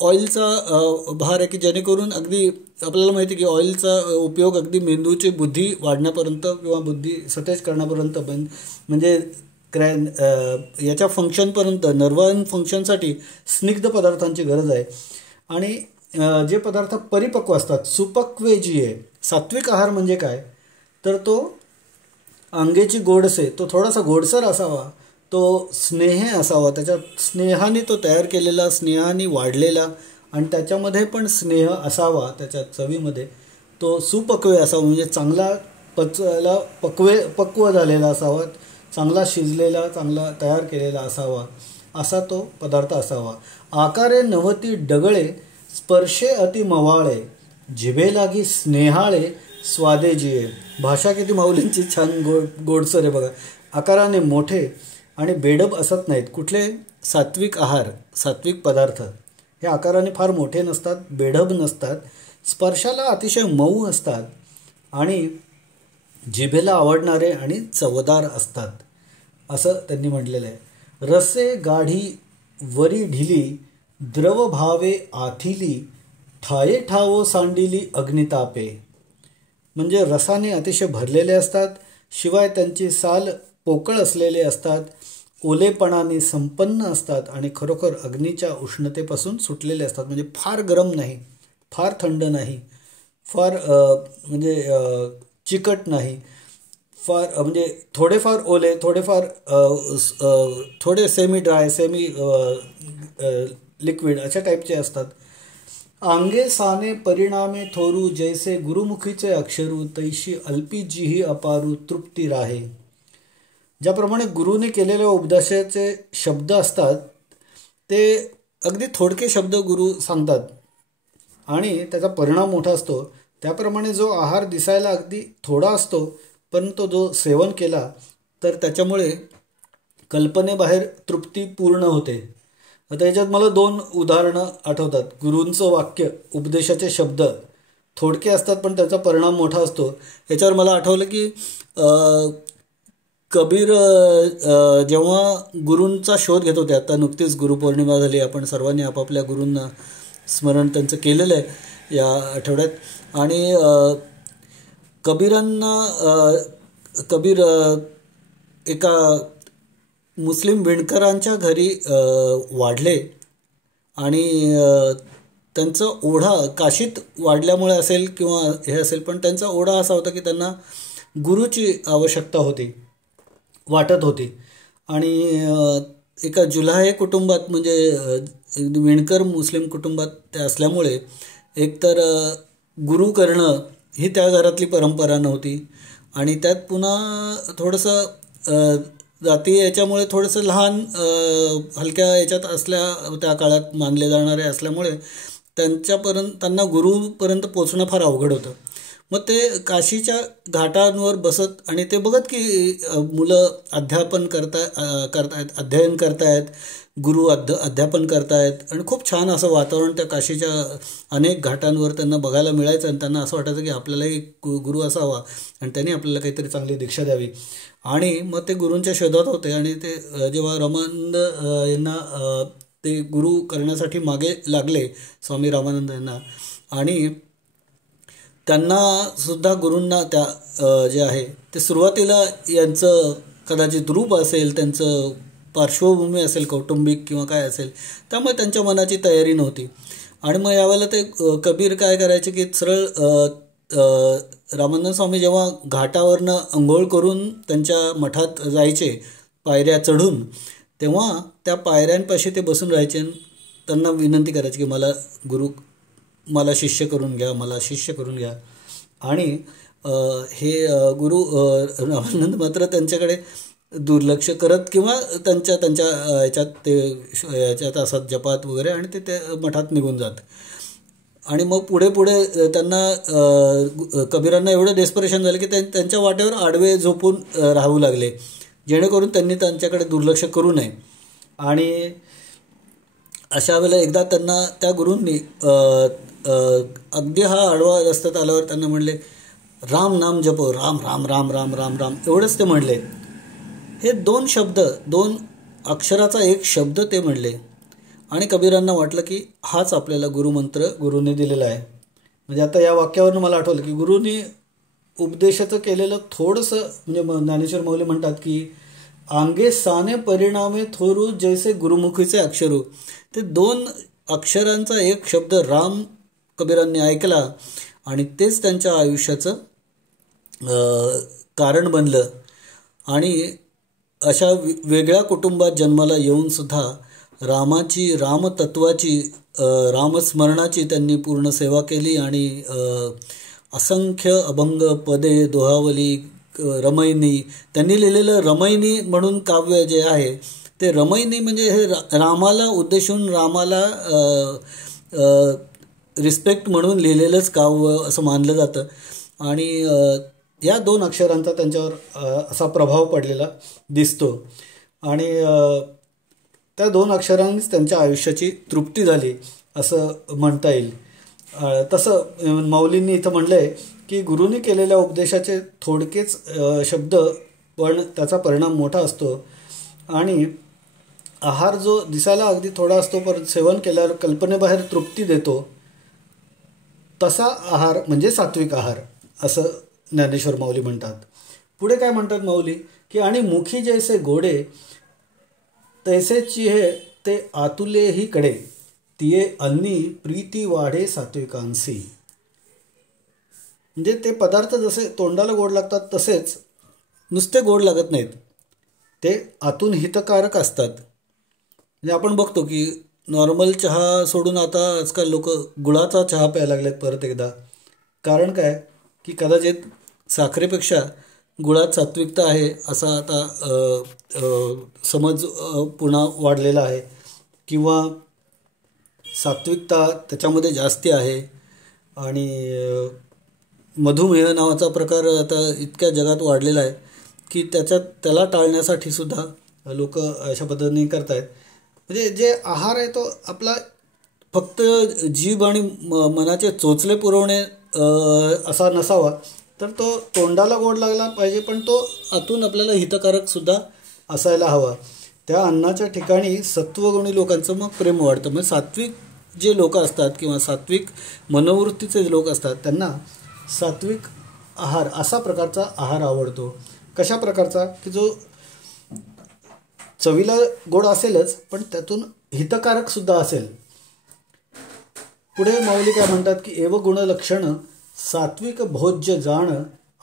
ऑइलचा भार आहे की जेणेकरून अगदी आपल्याला माहिती आहे की ऑइलचा उपयोग अगदी मेंदूची बुद्धी वाढण्यापर्यंत किंवा बुद्धी सतेज करण्यापर्यंत म्हणजे याच्या फंक्शनपर्यंत नर्व्हन फंक्शनसाठी स्निग्ध पदार्थांची गरज आहे. आणि जे पदार्थ परिपक्व असतात सुपक्वे जी आहे. सात्विक आहार म्हणजे काय तर तो अंगेची गोडसे तो थोडासा गोडसर असावा, तो स्नेह असावा, त्याच्यात स्नेहाने तो तयार केलेला, स्नेहाने वाढलेला आणि त्याच्यामध्ये पण स्नेह असावा, त्याच्या चवीमध्ये तो सुपक्वे असावा म्हणजे चांगला पचायला पक्व झालेला असावा, चांगला शिजलेला, चांगला तयार केलेला असावा, असा तो पदार्थ असावा. आकारे नवती डगळे स्पर्शे अति मवाळे जिभे लागी स्नेहाळे स्वादे जिये. भाषा किती माऊलींची छान गोडसर आहे बघा. आकाराने मोठे आणि बेडब असत नाहीत. कुठले सात्विक आहार, सात्विक पदार्थ हे आकाराने फार मोठे नसतात, बेडब नसतात, स्पर्शाला अतिशय मऊ असतात आणि जिभेला आवडणारे आणि चवदार असतात असं त्यांनी म्हटलेलं आहे. रसे गाढी वरी ढिली द्रव भावे आथिली ठाये ठावो सांडिली अग्नितापे. म्हणजे रसाने अतिशय भरलेले असतात, शिवाय त्यांची साल पोकळ असलेले असतात, ओलेपणाने संपन्न असतात आणि खरोखर अग्नीच्या उष्णतेपासून सुटलेले असतात. म्हणजे फार गरम नाही, फार थंड नाही, फार म्हणजे चिकट नाही, फार म्हणजे थोडेफार ओले, थोडेफार थोडे सेमी ड्राय, सेमी लिक्विड अशा टाईपचे असतात. अंगे साने परिणामे थोरू जैसे गुरुमुखीचे अक्षरू तैशी अल्पी जिही अपारू तृप्ती राहे. ज्याप्रमाणे गुरुने केलेल्या उपदेशाचे शब्द असतात ते अगदी थोडके शब्द गुरु सांगतात आणि त्याचा परिणाम मोठा असतो, त्याप्रमाणे जो आहार दिसायला अगदी थोडा असतो परंतु जो सेवन केला तर त्याच्यामुळे कल्पनेबाहेर तृप्ती पूर्ण होते. आता याच्यात मला 2 उदाहरणं आठवतात. गुरूंचं वाक्य, उपदेशाचे शब्द थोडके असतात पण त्याचा परिणाम मोठा असतो. याच्यावर मला आठवलं की कबीर जेव्हा गुरूंचा शोध घेत होते, आता नुकतीच गुरुपौर्णिमा झाली, आपण सर्वांनी आपापल्या गुरूंना स्मरण त्यांचं केलेलं आहे या आठवड्यात. आणि कबीर एका मुस्लिम विणकरांच्या घरी वाढले आणि त्यांचं ओढा काशीत वाढल्यामुळे असेल किंवा हे असेल, पण त्यांचा ओढा असा होता की त्यांना गुरुची आवश्यकता वाटत होती. आणि एका जुल्हाये कुटुंबात म्हणजे विणकर मुस्लिम कुटुंबात ते असल्यामुळे एकतर गुरु करणं ही त्या घरातली परंपरा नव्हती आणि त्यात पुन्हा थोडंसं जाती याच्यामुळे थोडंसं लहान हलक्या याच्यात त्या काळात मानले जाणारे असल्यामुळे त्यांना गुरुपर्यंत पोचणं फार अवघड होतं. मग ते काशीच्या घाटांवर बसत आणि ते बघत की मुलं अध्यायन करतायत, गुरु अध्यापन करतायत आणि खूप छान असं वातावरण त्या काशीच्या अनेक घाटांवर त्यांना बघायला मिळायचं आणि त्यांना असं वाटायचं की आपल्यालाही गुरु असावा आणि त्यांनी आपल्याला काहीतरी चांगली दीक्षा द्यावी. आणि मग ते गुरूंच्या शोधात होते आणि ते जेव्हा रामानंद यांना ते गुरु करण्यासाठी मागे लागले, स्वामी रामानंद यांना, आणि त्यांना सुद्धा गुरूंना त्या जे आहे ते सुरुवातीला यांचं कदाचित रूप असेल, त्यांचं पार्श्वभूमी असेल कौटुंबिक किंवा काय असेल, त्यामुळे त्यांच्या मनाची तयारी नव्हती. आणि मग यावेळेला ते कबीर काय करायचे की सरळ रामानंद स्वामी जेव्हा घाटावरनं अंघोळ करून त्यांच्या मठात जायचे पायऱ्या चढून, तेव्हा त्या पायऱ्यांपाशी ते बसून राहायचे आणि त्यांना विनंती करायची की मला गुरु, मला शिष्य करून घ्या, मला शिष्य करून घ्या. आणि हे गुरु रामानंद मात्र त्यांच्याकडे दुर्लक्ष करत किंवा त्यांच्या ह्याच्यात ते ह्याच्यात असत जपात वगैरे, आणि ते मठात निघून जात. आणि मग पुढे त्यांना कबीरांना एवढं डेस्परेशन झालं की त्यांच्या वाटेवर आडवे झोपून राहू लागले, जेणेकरून त्यांनी त्यांच्याकडे दुर्लक्ष करू नये. आणि अशा वेळेला एकदा त्यांना त्या गुरूंनी अगदी हा आडवा रस्त्यात आल्यावर त्यांना म्हणले, राम नाम जपो, राम राम राम राम राम राम, एवढंच ते म्हणले. हे 2 शब्द, 2 अक्षराचा एक शब्द ते म्हणले. आणि कबीरांना वाटलं की हाच आपल्याला गुरुमंत्र गुरुने दिलेला आहे. म्हणजे आता या वाक्यावरून मला आठवलं की गुरुनी उपदेशाचं केलेलं थोडंसं, म्हणजे ज्ञानेश्वर माऊली म्हणतात की आंगे साने परिणामे थोरू जैसे गुरुमुखीचे अक्षरू. ते 2 अक्षरांचा एक शब्द राम कबीरांनी ऐकला आणि तेच त्यांच्या आयुष्याचं कारण बनलं. आणि अशा वेगळ्या कुटुंबात जन्माला येऊनसुद्धा रामाची, रामतत्वाची, रामस्मरणाची त्यांनी पूर्ण सेवा केली. आणि असंख्य अभंग, पदे, दोहावली, रमैनी, त्यांनी लिहिलेलं रमैनी म्हणून काव्य जे आहे ते रमैनी म्हणजे हे रामाला उद्देशून, रामाला रिस्पेक्ट म्हणून लिहिलेलंच काव्य असं मानलं जातं. आणि या 2 अक्षरांचा त्यांच्यावर असा प्रभाव पडलेला दिसतो. आणि त्या 2 अक्षरांनीच त्यांच्या आयुष्याची तृप्ती झाली असं म्हणता येईल. तसं माऊलींनी इथं म्हणलं आहे की गुरूंनी केलेल्या उपदेशाचे थोडकेच शब्द पण त्याचा परिणाम मोठा असतो. आणि आहार जो दिसायला अगदी थोडा असतो पण सेवन केल्यावर कल्पनेबाहेर तृप्ती देतो, तसा आहार म्हणजे सात्विक आहार असं ज्ञानेश्वर माऊली म्हणतात. पुढे काय म्हणतात माऊली की आणि मुखी जैसे गोडे तैसे चिहे ते आतुलेही कडे, तिये अन्नी प्रीती वाढे सात्विकांसी. म्हणजे ते पदार्थ जसे तोंडाला गोड लागतात तसेच नुसते गोड लागत नाहीत, ते आतून हितकारक असतात. म्हणजे आपण बघतो की नॉर्मल चहा सोडून आता आजकाल लोक गुळाचा चहा प्यायला लागलेत परत एकदा. कारण काय की कदाचित साखरेपेक्षा गुळात सात्विकता आहे असा आता समज पुन्हा वाढलेला आहे, किंवा सात्विकता त्याच्यामध्ये जास्ती आहे. आणि मधुमेह नावाचा प्रकार आता इतक्या जगात वाढलेला आहे की त्याला टाळण्यासाठी सुद्धा लोक अशा पद्धतीने करत आहेत. म्हणजे जे आहार आहे तो आपला फक्त जीभ आणि मनाचे चोचले पुरवणे असा नसावा, तर तो तोंडाला गोड लागला पाहिजे पण तो आतून आपल्याला हितकारक सुद्धा असायला हवा. त्या अन्नाच्या ठिकाणी सत्वगुणी लोकांचं मग प्रेम वाढतं. म्हणजे सात्विक जे लोक असतात किंवा सात्विक मनोवृत्तीचे जे लोक असतात त्यांना सात्विक आहार असा प्रकारचा आहार आवडतो. कशा प्रकारचा की जो चवीला गोड असेलच पण त्यातून हितकारक सुद्धा असेल. पुढे माऊली काय म्हणतात की एव गुण लक्षण सात्विक भोज्य जाण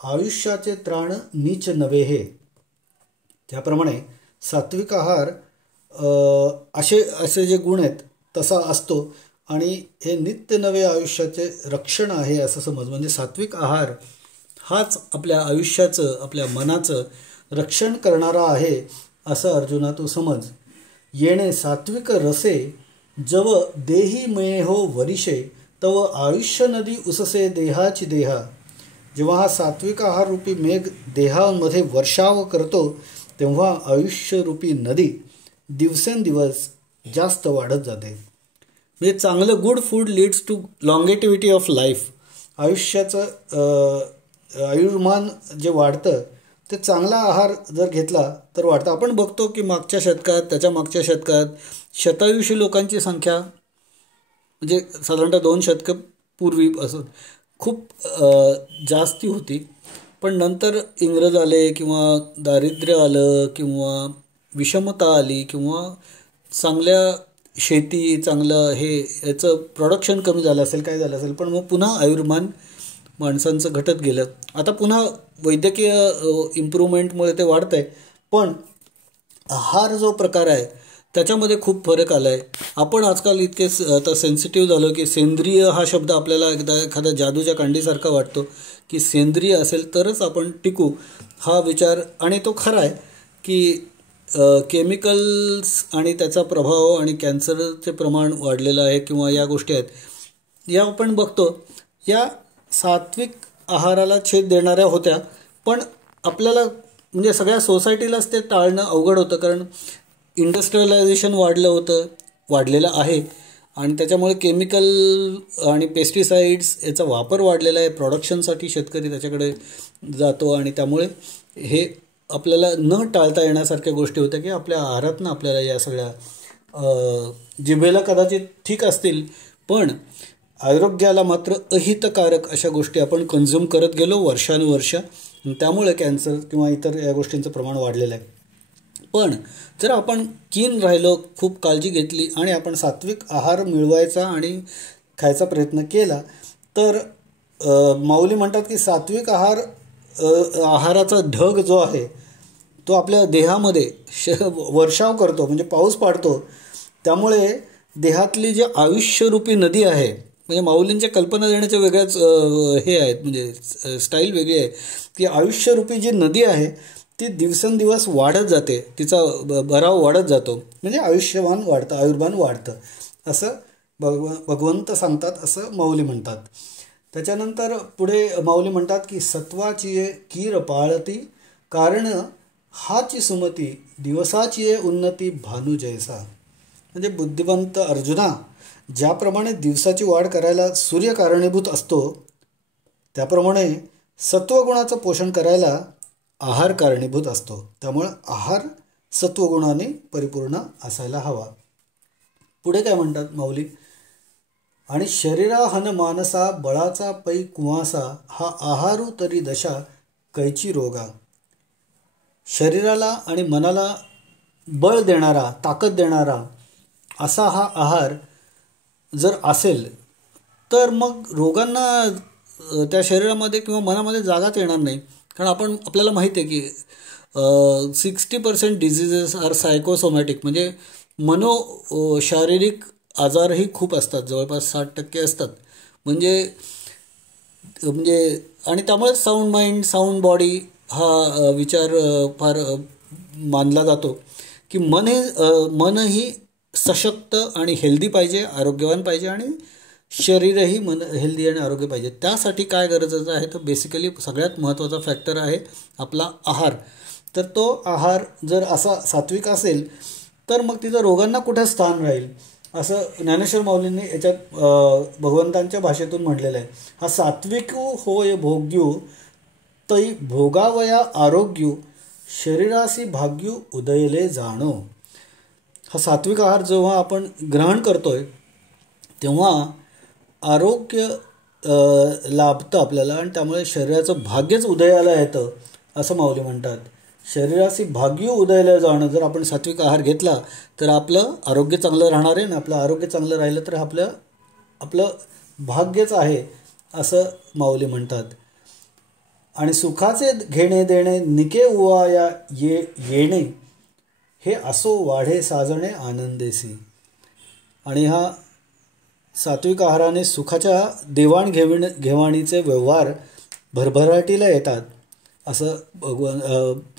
आयुष्याचे त्राण नीच नवे हे. त्याप्रमाणे सात्विक आहार असे जे गुण आहेत तसा असतो आणि हे नित्य नवे आयुष्याचे रक्षण आहे असं समज. म्हणजे सात्विक आहार हाच आपल्या आयुष्याचं, आपल्या मनाचं रक्षण करणारा आहे असं अर्जुना तू समज. येणे सात्विक रसे जव देही मये हो वरिषे तव आयुष्य नदी उससे देहाची देहा. जेव्हा हा सात्विक आहार रूपी मेघ देहामध्ये वर्षाव करतो तेव्हा आयुष्यरूपी नदी दिवसेंदिवस जास्त वाढत जाते. म्हणजे चांगलं good food leads to longevity of life. आयुष्याचं आयुर्मान जे वाढतं ते चांगला आहार जर घेतला तर वाढतं. आपण बघतो की मागच्या शतकात, त्याच्या मागच्या शतकात शतायुषी लोकांची संख्या म्हणजे साधारणतः 2 शतकं पूर्वीपासून खूप जास्ती होती. पण नंतर इंग्रज आले किंवा दारिद्र्य आलं किंवा विषमता आली किंवा चांगल्या शेती चांगलं हे याचं प्रोडक्शन कमी झालं असेल, काय झालं असेल, पण मग पुन्हा आयुर्मान माणसांचं घटत गेलं. आता पुन्हा वैद्यकीय इम्प्रूव्हमेंटमुळे ते वाढतं आहे, पण आहार जो प्रकार आहे त्याच्यामध्ये खूप फरक आला आहे. आपण आजकाल इतके आता सेन्सिटिव्ह झालो की सेंद्रिय हा शब्द आपल्याला एखाद्या जादूच्या कांडीसारखा वाटतो, की सेंद्रिय असेल तरच आपण टिकू हा विचार. आणि तो खरा आहे की केमिकल्स आणि त्याचा प्रभाव आणि कॅन्सरचे प्रमाण वाढलेलं आहे किंवा या गोष्टी आहेत, या आपण बघतो. या सात्विक आहाराला छेद देणाऱ्या होत्या, पण आपल्याला म्हणजे सगळ्या सोसायटीलाच ते टाळणं अवघड होतं, कारण इंडस्ट्रियलायझेशन वाढलेलं आहे आणि त्याच्यामुळे केमिकल आणि पेस्टिसाइड्स याचा वापर वाढलेला आहे. प्रोडक्शनसाठी शेतकरी त्याच्याकडे जातो आणि त्यामुळे हे आपल्याला न टाळता येण्यासारख्या गोष्टी होत्या की आपल्या आहारातनं आपल्याला या सगळ्या जिभेला कदाचित ठीक असतील, पण आरोग्याला मात्र अहितकारक अशा गोष्टी आपण कन्झ्युम करत गेलो वर्षानुवर्ष. त्यामुळे कॅन्सर किंवा इतर या गोष्टींचं प्रमाण वाढलेलं आहे. पण जर आपण कीन राहिलो, खूप काळजी घेतली आणि आपण सात्विक आहार मिळवायचा आणि खायचा प्रयत्न केला, तर माऊली म्हणतात की सात्विक आहाराचा ढग जो आहे तो आपल्या देहामध्ये वर्षाव करतो, म्हणजे पाऊस पाडतो. त्यामुळे देहातली जी आयुष्यरूपी नदी आहे, म्हणजे माऊलींच्या कल्पना देण्याच्या वेगळ्याच हे आहेत, म्हणजे स्टाईल वेगळी आहे की आयुष्यरूपी जी नदी आहे ती दिवसेंदिवस वाढत जाते, तिचा भराव वाढत जातो, म्हणजे आयुष्यवान वाढतं, आयुर्मान वाढतं असं भगवंत सांगतात, असं माऊली म्हणतात. त्याच्यानंतर पुढे माऊली म्हणतात की सत्वाची कीर पाळती कारण हाची सुमती दिवसाची उन्नती भानू जैसा. म्हणजे बुद्धिवंत अर्जुना, ज्याप्रमाणे दिवसाची वाढ करायला सूर्य कारणीभूत असतो, त्याप्रमाणे सत्वगुणाचं पोषण करायला आहार कारणीभूत असतो. त्यामुळे आहार सत्वगुणाने परिपूर्ण असायला हवा. पुढे काय म्हणतात माऊली, आणि शरीरा हन मानसा बळाचा पै कुवासा हा आहारू तरी दशा कैची रोगा. शरीराला आणि मनाला बळ देणारा, ताकद देणारा असा हा आहार जर असेल तर मग रोगांना त्या शरीरामध्ये किंवा मनामध्ये जागाच येणार नाही. कारण आपल्याला माहिती आहे की 60% डिझिजेस आर सायकोसोमॅटिक, म्हणजे शारीरिक आजारही खूप असतात, जवळपास 60% असतात. म्हणजे आणि त्यामुळे साऊंड माइंड साऊंड बॉडी हा विचार फार मानला जातो की मनही सशक्त आणि हेल्दी पाहिजे, आरोग्यवान पाहिजे, आणि शरीरही हेल्दी आणि आरोग्य पाहिजे. त्यासाठी काय गरजेचं आहे, तर बेसिकली सगळ्यात महत्त्वाचा फॅक्टर आहे आपला आहार. तर तो आहार जर असा सात्विक असेल तर मग तिथं रोगांना कुठे स्थान राहील, असं ज्ञानेश्वर माऊलींनी याच्यात भगवंतांच्या भाषेतून म्हटलेलं आहे. हा सात्विक होय भोग्यू तै भोगावया आरोग्यू शरीरासी भाग्यू उदयले जाणो. हा सात्विक आहार जेव्हा आपण ग्रहण करतोय तेव्हा आरोग्य लाभतं आपल्याला आणि त्यामुळे शरीराचं भाग्यच उदयाला येतं असं माऊली म्हणतात. शरीराशी भाग्य उदयाला जाणं, जर आपण सात्विक आहार घेतला तर आपलं आरोग्य चांगलं राहणार आहे, आणि आपलं आरोग्य चांगलं राहिलं तर आपलं भाग्यच आहे असं माऊली म्हणतात. आणि सुखाचे घेणे देणे निके उवाया येणे हे असो वाढे साजणे आनंदेसी. आणि हा सात्विक आहाराने सुखाच्या देवाणघेवाणीचे व्यवहार भरभराटीला येतात असं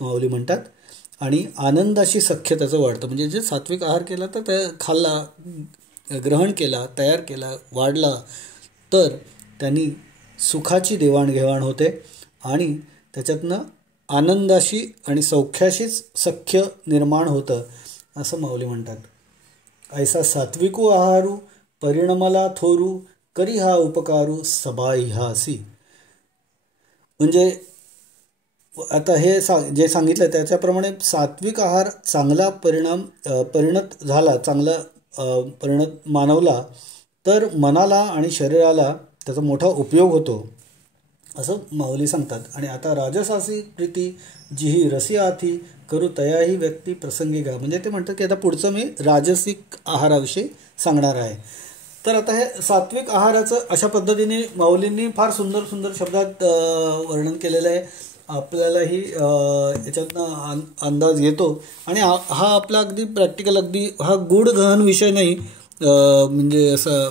माऊली म्हणतात. आणि आनंदाशी सख्य त्याचं वाढतं. म्हणजे जे सात्विक आहार केला तर त्या खाल्ला, ग्रहण केला, तयार केला, वाढला तर त्यांनी सुखाची देवाणघेवाण होते आणि त्याच्यातनं आनंदाशी आणि सौख्याशीच सख्य निर्माण होतं असं माऊली म्हणतात. ऐसा सात्विकू आहारू परिणमला थोरू करी हा उपकारू सबाह्यासी. म्हणजे आता हे जे सांगितलं त्याच्याप्रमाणे सात्विक आहार चांगला परिणत झाला, चांगला परिणत मानवला तर मनाला आणि शरीराला त्याचा मोठा उपयोग होतो असं माऊली सांगतात. आणि आता राजसासी प्रीती जी ही रसी आथी करू तयाही व्यक्ती प्रसंगी गा, म्हणजे ते म्हणतात की आता पुढचं मी राजसिक आहाराविषयी सांगणार आहे. तर आता हे सात्विक आहाराचं अशा पद्धतीने माऊलींनी फार सुंदर सुंदर शब्दात वर्णन केलेलं आहे. आपल्यालाही याच्यातनं अंदाज येतो. आणि हा आपला अगदी प्रॅक्टिकल, अगदी हा गूढ गहन विषय नाही, म्हणजे असं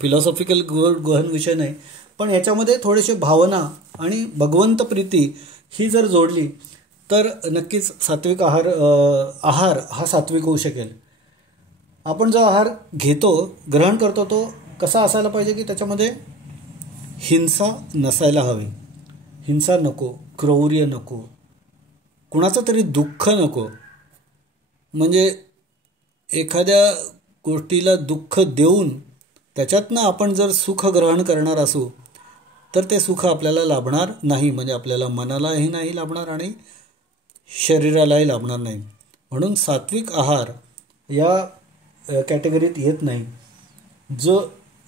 फिलॉसॉफिकल गहन विषय नाही, पण याच्यामध्ये थोडेसे भावना आणि भगवंत प्रीती ही जर जोडली तर नक्कीच सात्विक आहार हा सात्विक होऊ शकेल. आपण जो आहार घेतो, ग्रहण करतो, तो कसा असायला पाहिजे की त्याच्यामध्ये हिंसा नसायला हवी. हिंसा नको, क्रौर्य नको, कुणाचं तरी दुःख नको. म्हणजे एखाद्या गोष्टीला दुःख देऊन त्याच्यातनं आपण जर सुख ग्रहण करणार असू तर ते सुख आपल्याला लाभणार नाही. म्हणजे आपल्याला मनालाही नाही लाभणार आणि शरीरालाही लाभणार नाही. म्हणून सात्विक आहार या कॅटेगरीत येत नाही. जो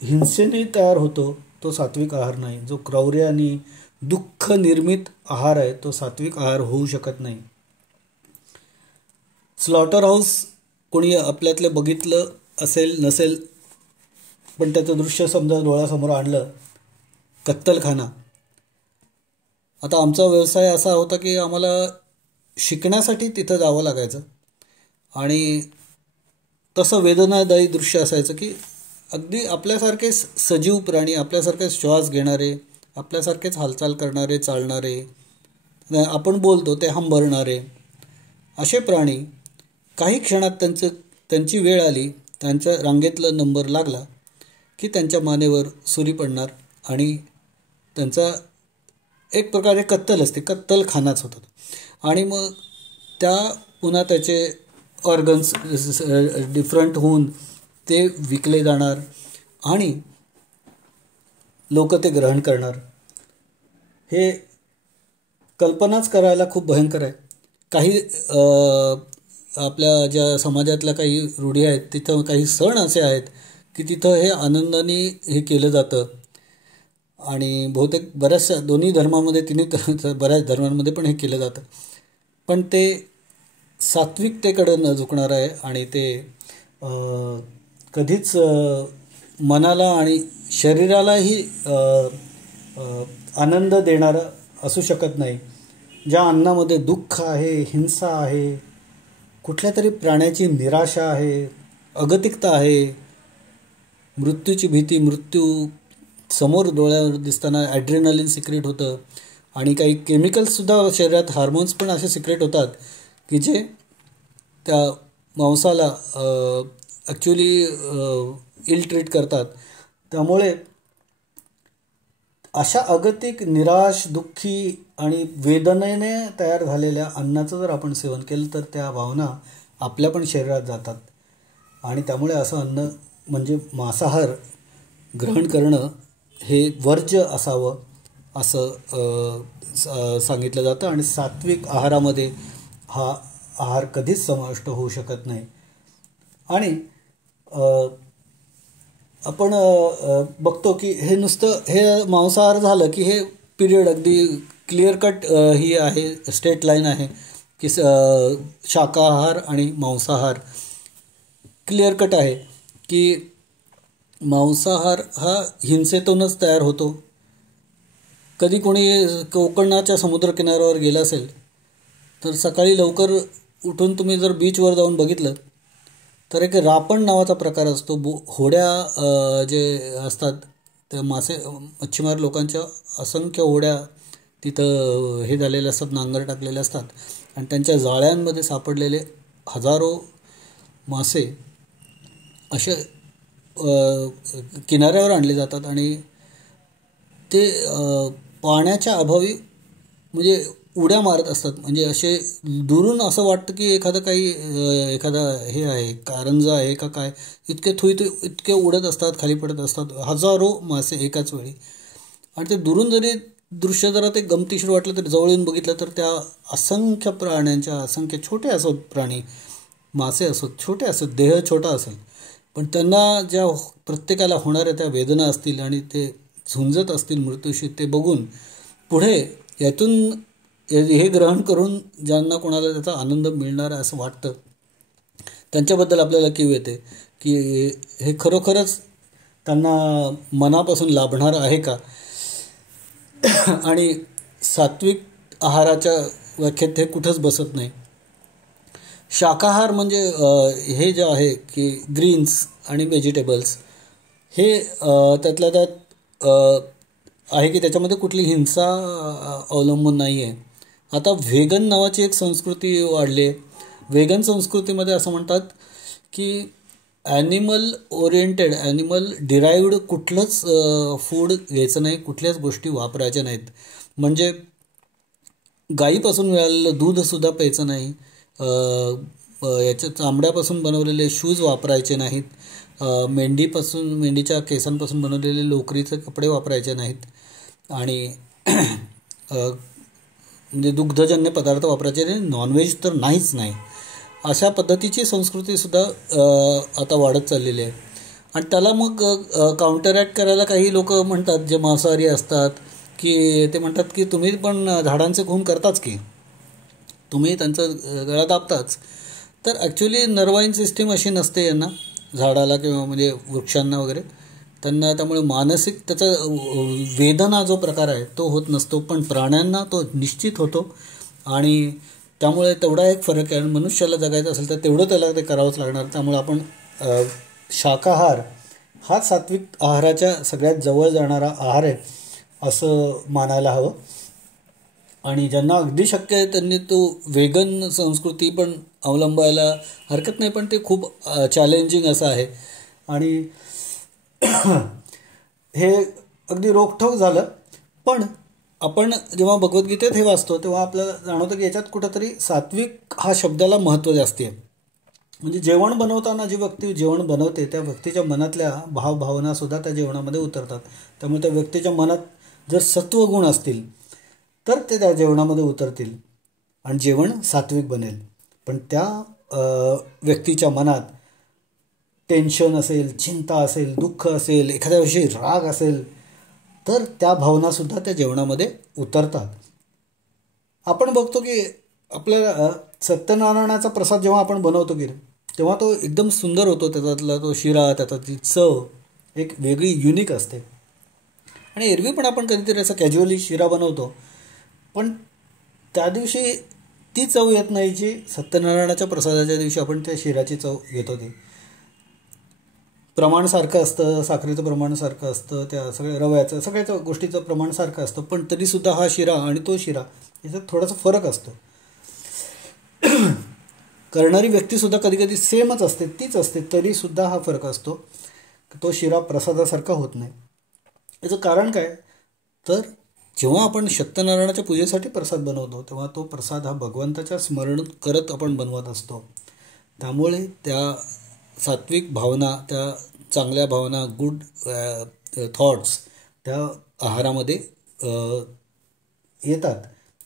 हिंसेने तयार होतो तो सात्विक आहार नाही. जो क्रौर्याने दुःख निर्मित आहार आहे तो सात्विक आहार होऊ शकत नाही. स्लॉटर हाऊस कोणी आपल्यातले बघितलं असेल नसेल, पण त्याचं दृश्य समजा डोळ्यासमोर आणलं, कत्तलखाना. आता आमचा व्यवसाय असा होता की आम्हाला शिकण्यासाठी तिथं जावं लागायचं आणि तसं वेदनादायी दृश्य असायचं की अगदी आपल्यासारखे सजीव प्राणी, आपल्यासारखे श्वास घेणारे, आपल्यासारखेच हालचाल करणारे, चालणारे, आपण बोलतो ते हंबरणारे असे प्राणी काही क्षणात त्यांची वेळ आली, त्यांच्या रांगेतला नंबर लागला की त्यांच्या मानेवर सुरी पडणार आणि त्यांचा एक प्रकारे कत्तल असते, कत्तलखानाच होतात. आणि मग त्या पुन्हा त्याचे ऑर्गन्स डिफरंट होऊन ते विकले जाणार आणि लोक ते ग्रहण करणार. हे कल्पनाच करायला खूप भयंकर आहे. काही आपल्या ज्या समाजातल्या काही रूढी आहेत, तिथं काही सण असे आहेत की तिथं हे आनंदाने हे केलं जातं. आणि बहुतेक बऱ्याचशा दोन्ही धर्मामध्ये, बऱ्याच धर्मांमध्ये पण हे केलं जातं. पण ते सात्विकतेकडे न झुकणार आहे आणि ते कधीच मनाला आणि शरीरालाही आनंद देणारं असू शकत नाही. ज्या अन्नामध्ये दुःख आहे, हिंसा आहे, कुठल्या तरी प्राण्याची निराशा आहे, अगतिकता आहे, मृत्यूची भीती, मृत्यू समोर डोळ्यावर दिसताना ॲड्रेनलिन सिक्रेट होतं आणि काही केमिकल्ससुद्धा शरीरात, हार्मोन्स पण असे सिक्रेट होतात की जे त्या मांसाला ॲक्च्युली इल ट्रीट करतात. त्यामुळे अशा अगतिक, निराश, दुःखी आणि वेदनेने तयार झालेल्या अन्नाचं जर आपण सेवन केलं तर त्या भावना आपल्या पण शरीरात जातात. आणि त्यामुळे असं अन्न म्हणजे मांसाहार ग्रहण करणं हे वर्ज्य असावं असं सांगितलं जातं. आणि सात्विक आहारामध्ये हा आहार कधीच समाविष्ट होऊ शकत नाही. आणि आपण बघतो की हे नुसतं हे मांसाहार झालं की हे पिरियड अगदी क्लिअर कट ही आहे, स्ट्रेट लाईन आहे की शाकाहार आणि मांसाहार क्लिअर कट आहे की मांसाहार हा हिंसेतूनच तयार होतो. कधी कोणी कोकणाच्या समुद्रकिनाऱ्यावर गेला असेल तर सकाळी लवकर उठून तुम्ही जर बीचवर जाऊन बघितलं तर एक रापण नावाचा प्रकार असतो. होड्या जे असतात त्या मच्छीमार लोकांच्या असंख्य होड्या तिथं हे झालेले असतात, नांगर टाकलेले असतात आणि त्यांच्या जाळ्यांमध्ये सापडलेले हजारो मासे असे किनाऱ्यावर आणले जातात. आणि ते पाण्याच्या अभावी म्हणजे उड्या मारत असतात. म्हणजे असे दुरून असं वाटतं की एखादा हे आहे, कारंजा आहे का काय, इतके उडत असतात, खाली पडत असतात हजारो मासे एकाच वेळी. आणि ते दुरून जरी दृश्य जरा ते गमतीशीर वाटलं तरी जवळ येऊन बघितलं तर त्या असंख्य प्राण्यांच्या, असंख्य छोटे असोत प्राणी, मासे असोत, छोटे असोत, देह छोटा असेल, पण त्यांना ज्या प्रत्येकाला होणाऱ्या त्या वेदना असतील आणि ते झुंजत असतील मृत्यूशी ते बघून पुढे यातून हे ग्रहण करून ज्यांना कोणाला त्याचा आनंद मिळणार आहे असं वाटतं त्यांच्याबद्दल आपल्याला कीव येते की हे खरोखरच त्यांना मनापासून लाभणार आहे का. आणि सात्विक आहाराच्या व्याख्येत हे कुठंच बसत नाही. शाकाहार म्हणजे हे जे आहे की ग्रीन्स आणि व्हेजिटेबल्स हे त्यातल्या त्यात आहे की त्याच्यामध्ये कुठली हिंसा अवलंबून नाही आहे. आता व्हेगन नावाची एक संस्कृती वाढली आहे. व्हेगन संस्कृतीमध्ये असं म्हणतात की ॲनिमल ओरिएंटेड ॲनिमल डिराईव्ड कुठलंच फूड घ्यायचं नाही, कुठल्याच गोष्टी वापरायच्या नाहीत. म्हणजे गाईपासून मिळालेलं दूधसुद्धा प्यायचं नाही, याच्या चामड्यापासून बनवलेले शूज वापरायचे नाहीत, मेंढीच्या केसांपासून बनवलेले लोकरीचे कपडे वापरायचे नाहीत आणि म्हणजे दुग्धजन्य पदार्थ वापरायचे नाही, नॉनव्हेज तर नाहीच नाही. अशा पद्धतीची संस्कृतीसुद्धा आता वाढत चाललेली आहे. आणि त्याला मग काउंटरॅक्ट करायला काही लोक म्हणतात जे मांसाहारी असतात की ते म्हणतात की तुम्ही पण झाडांचे खून करताच की, तुम्ही त्यांचं गळा दाबताच. तर ॲक्च्युली नर्वाईन सिस्टीम अशी नसते यांना, झाडाला किंवा म्हणजे वृक्षांना वगैरे त्यांना, त्यामुळे मानसिक त्याचा वेदना जो प्रकार आहे तो होत नसतो, पण प्राण्यांना तो निश्चित होतो. आणि त्यामुळे तेवढा एक फरक आहे. मनुष्याला जगायचं असेल तर तेवढं त्याला ते करावंच लागणार. त्यामुळे आपण शाकाहार हा सात्विक आहाराच्या सगळ्यात जवळ जाणारा आहार आहे असं मानायला हवं. आणि ज्यांना अगदी शक्य आहे त्यांनी तो वेगन संस्कृती पण अवलंबायला हरकत नाही, पण ते खूप चॅलेंजिंग असं आहे. आणि हे अगदी रोखठोक झालं, पण आपण जेव्हा भगवद्गीतेत हे वाचतो तेव्हा आपल्याला जाणवतं की याच्यात कुठंतरी सात्विक हा शब्दाला महत्त्व जास्त आहे. म्हणजे जेवण बनवताना जी व्यक्ती जेवण बनवते त्या व्यक्तीच्या मनातल्या भावभावनासुद्धा त्या जेवणामध्ये उतरतात. त्यामुळे त्या व्यक्तीच्या मनात जर सत्वगुण असतील तर ते त्या जेवणामध्ये उतरतील आणि जेवण सात्विक बनेल. पण त्या व्यक्तीच्या मनात टेन्शन असेल, चिंता असेल, दुःख असेल, एखाद्याविषयी राग असेल तर त्या भावनासुद्धा त्या जेवणामध्ये उतरतात. आपण बघतो की आपल्याला सत्यनारायणाचा प्रसाद जेव्हा आपण बनवतो की तेव्हा तो एकदम सुंदर होतो. त्याच्यातला तो शिरा, त्याच्यातली चव एक वेगळी युनिक असते. आणि एरवी पण आपण कधीतरी असं कॅज्युअली शिरा बनवतो, पण त्या दिवशी ती चव येत नाही जी सत्यनारायणाच्या प्रसादाच्या दिवशी आपण त्या शिराची चव घेतो. ती प्रमाण सारखं असतं, साखरेचं प्रमाण सारखं असतं, त्या सगळ्या रव्याचं सगळ्याच गोष्टीचं प्रमाण सारखं असतं, पण तरीसुद्धा हा शिरा आणि तो शिरा याच्यात थोडासा फरक असतो. करणारी व्यक्तीसुद्धा कधी कधी सेमच असते, तीच असते, तरीसुद्धा हा फरक असतो. तो शिरा प्रसादासारखा होत नाही. याचं कारण काय तर जेव्हा आपण सत्यनारायणाच्या पूजेसाठी प्रसाद बनवतो तेव्हा तो प्रसाद हा भगवंताच्या स्मरण करत आपण बनवत असतो. त्यामुळे त्या सात्विक भावना, त्या चांगल्या भावना, गुड थॉट्स त्या आहारामध्ये येतात.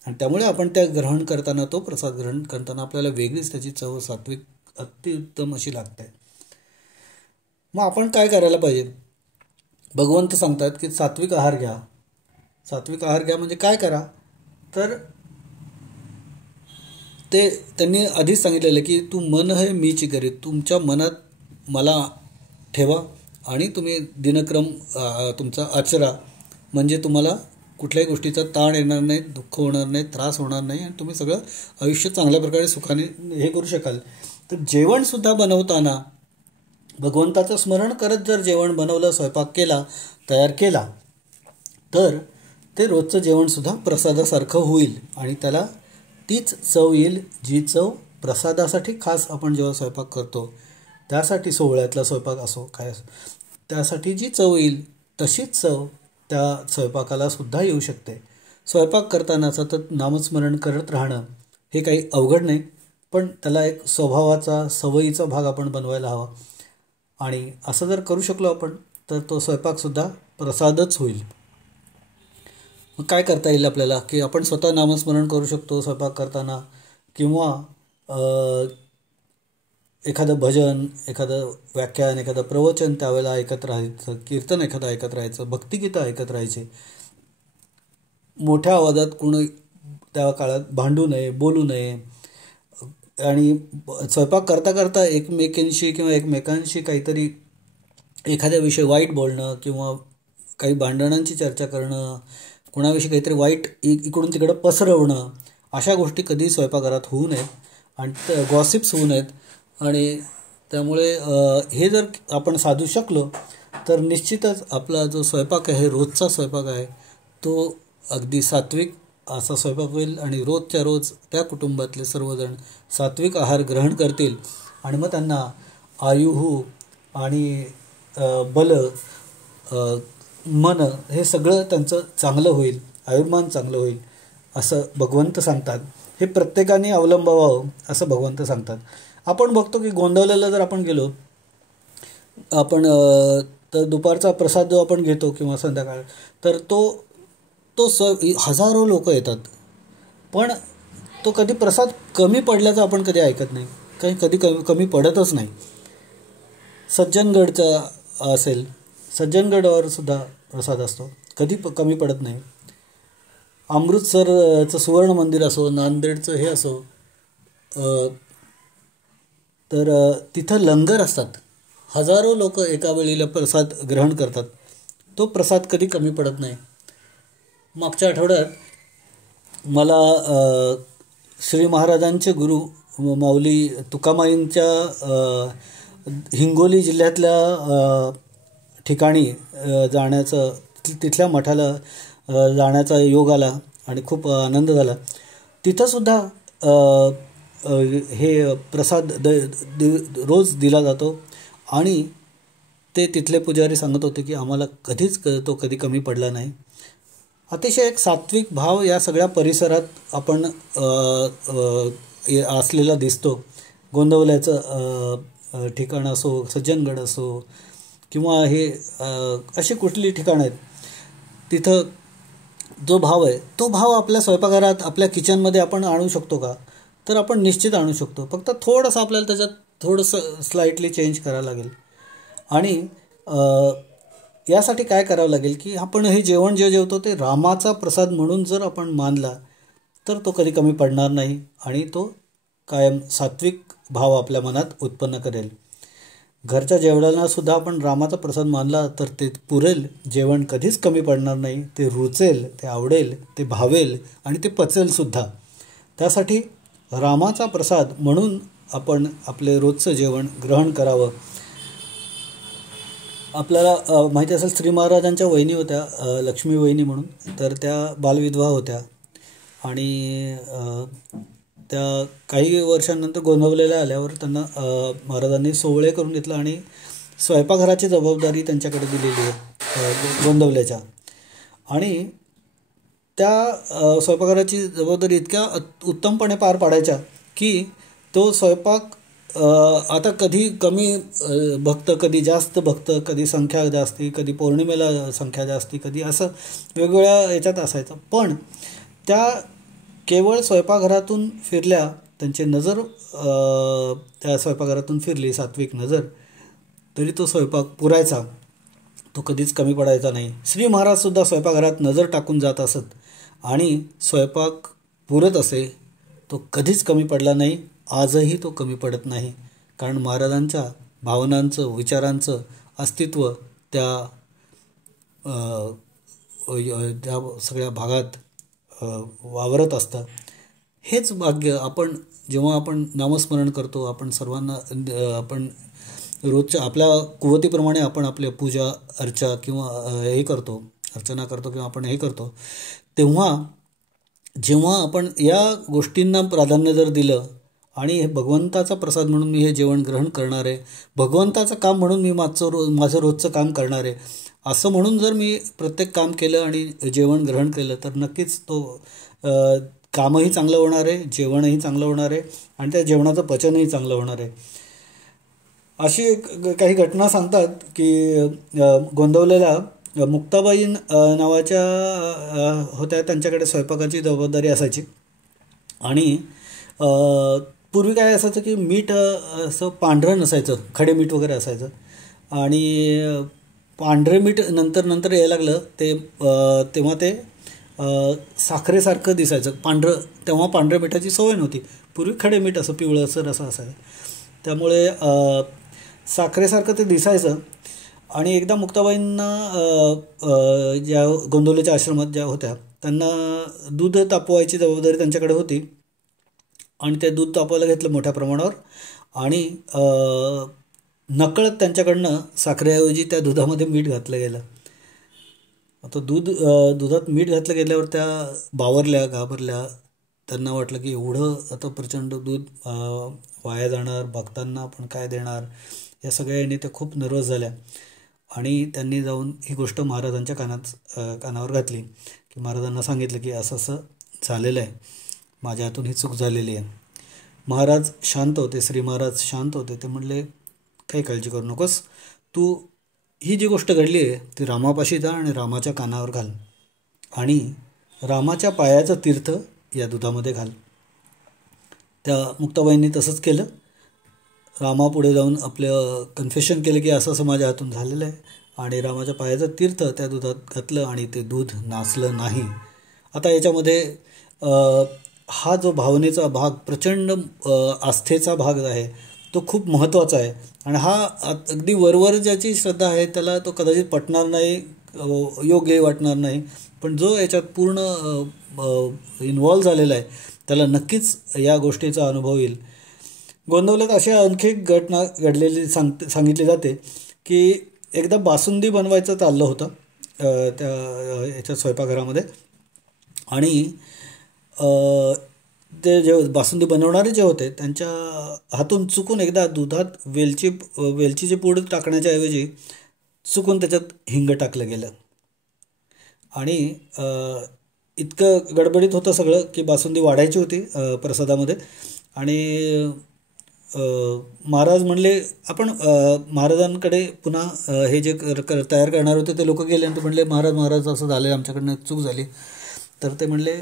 आणि त्यामुळे आपण त्या ग्रहण करताना, तो प्रसाद ग्रहण करताना आपल्याला वेगळीच त्याची चव सात्विक अतिउत्तम अशी लागते. मग आपण काय करायला पाहिजे? भगवंत सांगतात की सात्विक आहार घ्या. सात्विक आहार घ्या म्हणजे काय करा तर ते त्यांनी आधीच सांगितलेलं की तू मन है मीची करी, तुमच्या मनात मला ठेवा आणि तुम्ही दिनक्रम तुमचा आचरा, म्हणजे तुम्हाला कुठल्याही गोष्टीचा ताण येणार नाही, दुःख होणार नाही, त्रास होणार नाही आणि तुम्ही सगळं आयुष्य चांगल्या प्रकारे सुखाने हे करू शकाल. तर जेवणसुद्धा बनवताना भगवंताचं स्मरण करत जर जेवण बनवलं, स्वयंपाक केला, तयार केला तर ते रोजचं जेवणसुद्धा प्रसादासारखं होईल आणि त्याला तीच चव येईल जी चव प्रसादासाठी खास आपण जेव्हा स्वयंपाक करतो त्यासाठी, सोहळ्यातला स्वयंपाक असो काय असो, त्यासाठी जी चव येईल तशीच चव त्या स्वयंपाकाला सुद्धा येऊ शकते. स्वयंपाक करताना सतत नामस्मरण करत राहणं हे काही अवघड नाही, पण त्याला एक स्वभावाचा, सवयीचा भाग आपण बनवायला हवा. आणि असं जर करू शकलो आपण तर तो स्वयंपाकसुद्धा प्रसादच होईल. मग काय करता येईल आपल्याला की आपण स्वतः नामस्मरण करू शकतो स्वयंपाक करताना, किंवा एखादं भजन, एखादं व्याख्यान, एखादं प्रवचन त्यावेळेला ऐकत राहायचं, कीर्तन एखादं ऐकत राहायचं, भक्तिगीतं ऐकत राहायचे. मोठ्या आवाजात कोणी त्या काळात भांडू नये, बोलू नये आणि स्वयंपाक करता करता एकमेकांशी किंवा एकमेकांशी काहीतरी एखाद्या विषयी वाईट बोलणं किंवा काही भांडणांची चर्चा करणं, कोणाविषयी काहीतरी वाईट इकडून तिकडं पसरवणं, अशा गोष्टी कधी स्वयंपाकघरात होऊ नयेत आणि गॉसिप्स होऊ नयेत. आणि त्यामुळे हे जर आपण साधू शकलो तर निश्चितच आपला जो स्वयंपाक आहे, रोजचा स्वयंपाक आहे, तो अगदी सात्विक असा स्वयंपाक होईल आणि रोजच्या रोज त्या कुटुंबातले सर्वजण सात्विक आहार ग्रहण करतील आणि मग त्यांना आयुः आणि बल, मन हे सगळं त्यांचं चांगलं होईल, आयुर्मान चांगलं होईल असं भगवंत सांगतात. हे प्रत्येकाने अवलंबावं असं भगवंत सांगतात. आपण बघतो की गोंदवलेला जर आपण गेलो, आपण तर दुपारचा प्रसाद जो आपण घेतो किंवा संध्याकाळ, तर तो हजारो लोक येतात, पण तो कधी प्रसाद कमी पडल्याचं आपण कधी ऐकत नाही, कधी कमी पडतच नाही. सज्जनगडचा असेल, सज्जनगडवर सुद्धा प्रसाद असतो, कधी कमी पडत नाही. अमृतसरचं सुवर्ण मंदिर असो, नांदेडचं हे असो, तर तिथं लंगर असतात, हजारो लोक एका वेळेला प्रसाद ग्रहण करतात, तो प्रसाद कधी कमी पडत नाही. मागच्या आठवड्यात मला श्री महाराजांचे गुरु माऊली तुकामाईंच्या हिंगोली जिल्ह्यातल्या ठिकाणी जाण्याचं, तिथल्या मठाला जाण्याचा योग आला आणि खूप आनंद झाला. तिथंसुद्धा हे प्रसाद रोज दिला जातो आणि ते तिथले पुजारी सांगत होते की आम्हाला कधीच तो कधी कमी पडला नाही. अतिशय एक सात्विक भाव या सगळ्या परिसरात आपण असलेला दिसतो. गोंदवल्याचं ठिकाण असो, सज्जनगड असो किंवा हे अशी कुठली ठिकाणं आहेत, तिथं जो भाव आहे तो भाव आपल्या स्वयंपाकघरात, आपल्या किचनमध्ये आपण आणू शकतो का? तर आपण निश्चित आणू शकतो. फक्त थोडंसं आपल्याला त्याच्यात थोडंसं स्लाइटली चेंज करावं लागेल. आणि यासाठी काय करावं लागेल की आपण हे जेवण जे जेवतो ते रामाचा प्रसाद म्हणून जर आपण मानला तर तो कधी कमी पडणार नाही आणि तो कायम सात्विक भाव आपल्या मनात उत्पन्न करेल. घरच्या जेवणाला सुद्धा आपण रामाचा प्रसाद मानला तर ते पुरेल, जेवण कधीच कमी पडणार नाही, ते रुचेल, ते आवडेल, ते भावेल आणि ते पचेलसुद्धा. त्यासाठी रामाचा प्रसाद म्हणून आपण आपले रोजचं जेवण ग्रहण करावं. आपल्याला माहिती असेल श्री महाराजांच्या वहिनी होत्या, लक्ष्मी वहिनी म्हणून, तर त्या बालविधवा होत्या आणि त्या काही वर्षांनंतर गोंदवलेल्या आल्यावर त्यांना महाराजांनी सोवळे करून घेतलं आणि स्वयंपाकघराची जबाबदारी त्यांच्याकडे दिलेली आहे गोंदवल्याच्या. आणि त्या स्वयंपाकघराची जबाबदारी इतक्या उत्तमपणे पार पाडायच्या की तो स्वयंपाक आता कधी कमी भक्त, कधी जास्त भक्त, कधी संख्या जास्ती, कधी पौर्णिमेला संख्या जास्ती, कधी असं वेगवेगळ्या याच्यात असायचं. पण त्या केवळ स्वयंपाकघरातून फिरल्या, त्यांची नजर त्या स्वयंपाकघरातून फिरली, सात्विक नजर, तरी तो स्वयंपाक पुरायचा, तो कधीच कमी पडायचा नाही. श्री महाराजसुद्धा स्वयंपाकघरात नजर टाकून जात असत आणि स्वयंपाक पुरत असे, तो कधीच कमी पडला नाही, आजही तो कमी पडत नाही. कारण महाराजांच्या भावनांचं, विचारांचं अस्तित्व त्या सगळ्या भागात वावरत असतं. हेच भाग्य आपण जेव्हा आपण नामस्मरण करतो, आपण सर्वांना आपण रोजच्या आपल्या कुवतीप्रमाणे आपण आपल्या पूजा अर्चा किंवा हे करतो, अर्चना करतो किंवा आपण हे करतो, तेव्हा जेव्हा आपण या गोष्टींना प्राधान्य जर दिलं आणि हे भगवंताचा प्रसाद म्हणून मी हे जेवण ग्रहण करणार आहे, भगवंताचं काम म्हणून मी माझं रोजचं काम करणार आहे, असं म्हणून जर मी प्रत्येक काम केलं आणि जेवण ग्रहण केलं तर नक्कीच तो कामही चांगलं होणार आहे, जेवणही चांगलं होणार आहे आणि त्या जेवणाचं पचनही चांगलं होणार आहे. अशी काही घटना सांगतात की गोंदवलेला मुक्ताबाई नावाच्या होत्या, त्यांच्याकडे स्वयंपाकाची जबाबदारी असायची आणि पूर्वी काय असायचं की मीठ असं पांढरं नसायचं, खडे मीठ वगैरे असायचं. आणि पांढरे मीठ नंतर नंतर यायला लागलं ते तेव्हा ते साखरेसारखं दिसायचं पांढरं. तेव्हा पांढऱ्या मिठाची सवय नव्हती. पूर्वी खडे मीठ असं पिवळसर असं असायचं. त्यामुळे साखरेसारखं ते दिसायचं. आणि एकदा मुक्ताबाईंना ज्या गोंदवलेच्या आश्रमात ज्या होत्या त्यांना दूध तापवायची जबाबदारी त्यांच्याकडे होती. आणि ते दूध तापवायला घेतलं मोठ्या प्रमाणावर. आणि नकळत त्यांच्याकडनं साखरेऐवजी त्या दुधामध्ये मीठ घातलं गेलं. आता दुधात मीठ घातलं गेल्यावर त्या बावरल्या, घाबरल्या. त्यांना वाटलं की एवढं आता प्रचंड दूध वाया जाणार, भक्तांना आपण काय देणार, या सगळ्यांनी त्या खूप नर्वस झाल्या. आणि त्यांनी जाऊन ही गोष्ट महाराजांच्या कानावर घातली की महाराजांना सांगितलं की असं असं झालेलं आहे, माझ्या हातून ही चूक झालेली आहे. महाराज शांत होते, श्री महाराज शांत होते. ते म्हणले काही काळजी करू नकोस, तू ही जी गोष्ट घडली आहे ती रामापाशी जा आणि रामाच्या कानावर घाल आणि रामाच्या पायाचं तीर्थ या दुधामध्ये घाल. त्या मुक्ताबाईंनी तसंच केलं. रामापुढे जाऊन आपलं कन्फेशन केलं की असं असं माझ्या हातून झालेलं आहे आणि रामाच्या पायाचं तीर्थ त्या दुधात घातलं आणि ते दूध नासलं नाही. आता याच्यामध्ये हा जो भावनेचा भाग, प्रचंड आस्थेचा भाग आहे, तो खूप महत्त्वाचा आहे. आणि हा अगदी वरवर ज्याची श्रद्धा आहे त्याला तो कदाचित पटणार नाही, योग्य वाटणार नाही. पण जो याच्यात पूर्ण इन्व्हॉल्व झालेला आहे त्याला नक्कीच या गोष्टीचा अनुभव येईल. गोंदवल्यात अशी आणखी एक घटना घडलेली सांगितली जाते की एकदा बासुंदी बनवायचं चाललं होतं त्या याच्या स्वयंपाकघरामध्ये. आणि ते जे बासुंदी बनवणारे जे होते त्यांच्या हातून चुकून एकदा दुधात वेलचीचे पूड टाकण्याच्या ऐवजी चुकून त्याच्यात हिंग टाकलं गेलं. आणि इतकं गडबडीत होतं सगळं की बासुंदी वाढायची होती प्रसादामध्ये. आणि महाराज म्हणले आपण महाराजांकडे पुन्हा हे जे तयार करणार होते ते लोक गेले आणि ते म्हणले महाराज असं झालं, आमच्याकडनं चूक झाली. तर ते म्हणले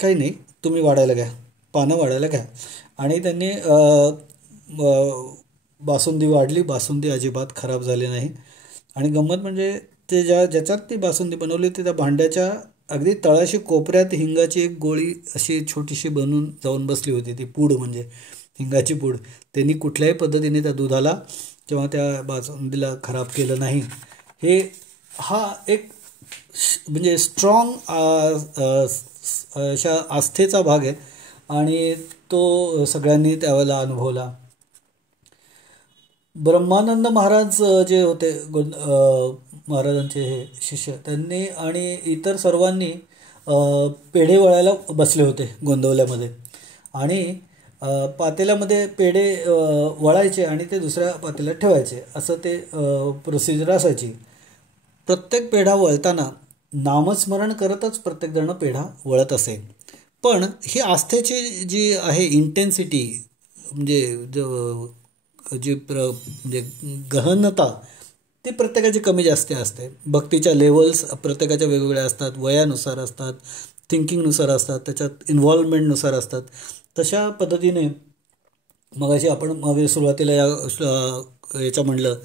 काही नाही, तुम्ही वाढायला घ्या, पानं वाढायला घ्या. आणि त्यांनी बासुंदी वाढली. बासुंदी अजिबात खराब झाली नाही. आणि गंमत म्हणजे ते ज्याच्यात ती बासुंदी बनवली होती त्या भांड्याच्या अगदी तळाशी कोपऱ्यात हिंगाची एक गोळी अशी छोटीशी बनून जाऊन बसली होती. ती पूड म्हणजे हिंगाची पूड. त्यांनी कुठल्याही पद्धतीने त्या दुधाला किंवा त्या बासुंदीला खराब केलं नाही. हा एक म्हणजे स्ट्रॉंग अशा आस्थेचा भाग आहे आणि तो सगळ्यांनी त्यावेळेला अनुभवला. ब्रह्मानंद महाराज जे होते महाराजांचे हे शिष्य, त्यांनी आणि इतर सर्वांनी पेढे वळायला बसले होते गोंदवल्यामध्ये. आणि पातेल्यामध्ये पेढे वळायचे आणि ते दुसऱ्या पातेल्यात ठेवायचे, असं ते प्रोसिजर असायची. प्रत्येक पेढा वळताना नामस्मरण करतच प्रत्येकजण पेढा वळत असे. पण ही आस्थेची जी आहे इंटेन्सिटी म्हणजे म्हणजे गहनता ती प्रत्येकाची कमी जास्त असते. भक्तीच्या लेवल्स प्रत्येकाच्या वेगवेगळ्या असतात, वयानुसार असतात, थिंकिंगनुसार असतात, त्याच्यात इन्व्हॉल्वमेंटनुसार असतात. तशा पद्धतीने मगाशी आपण मागे सुरुवातीला याच्या म्हणलं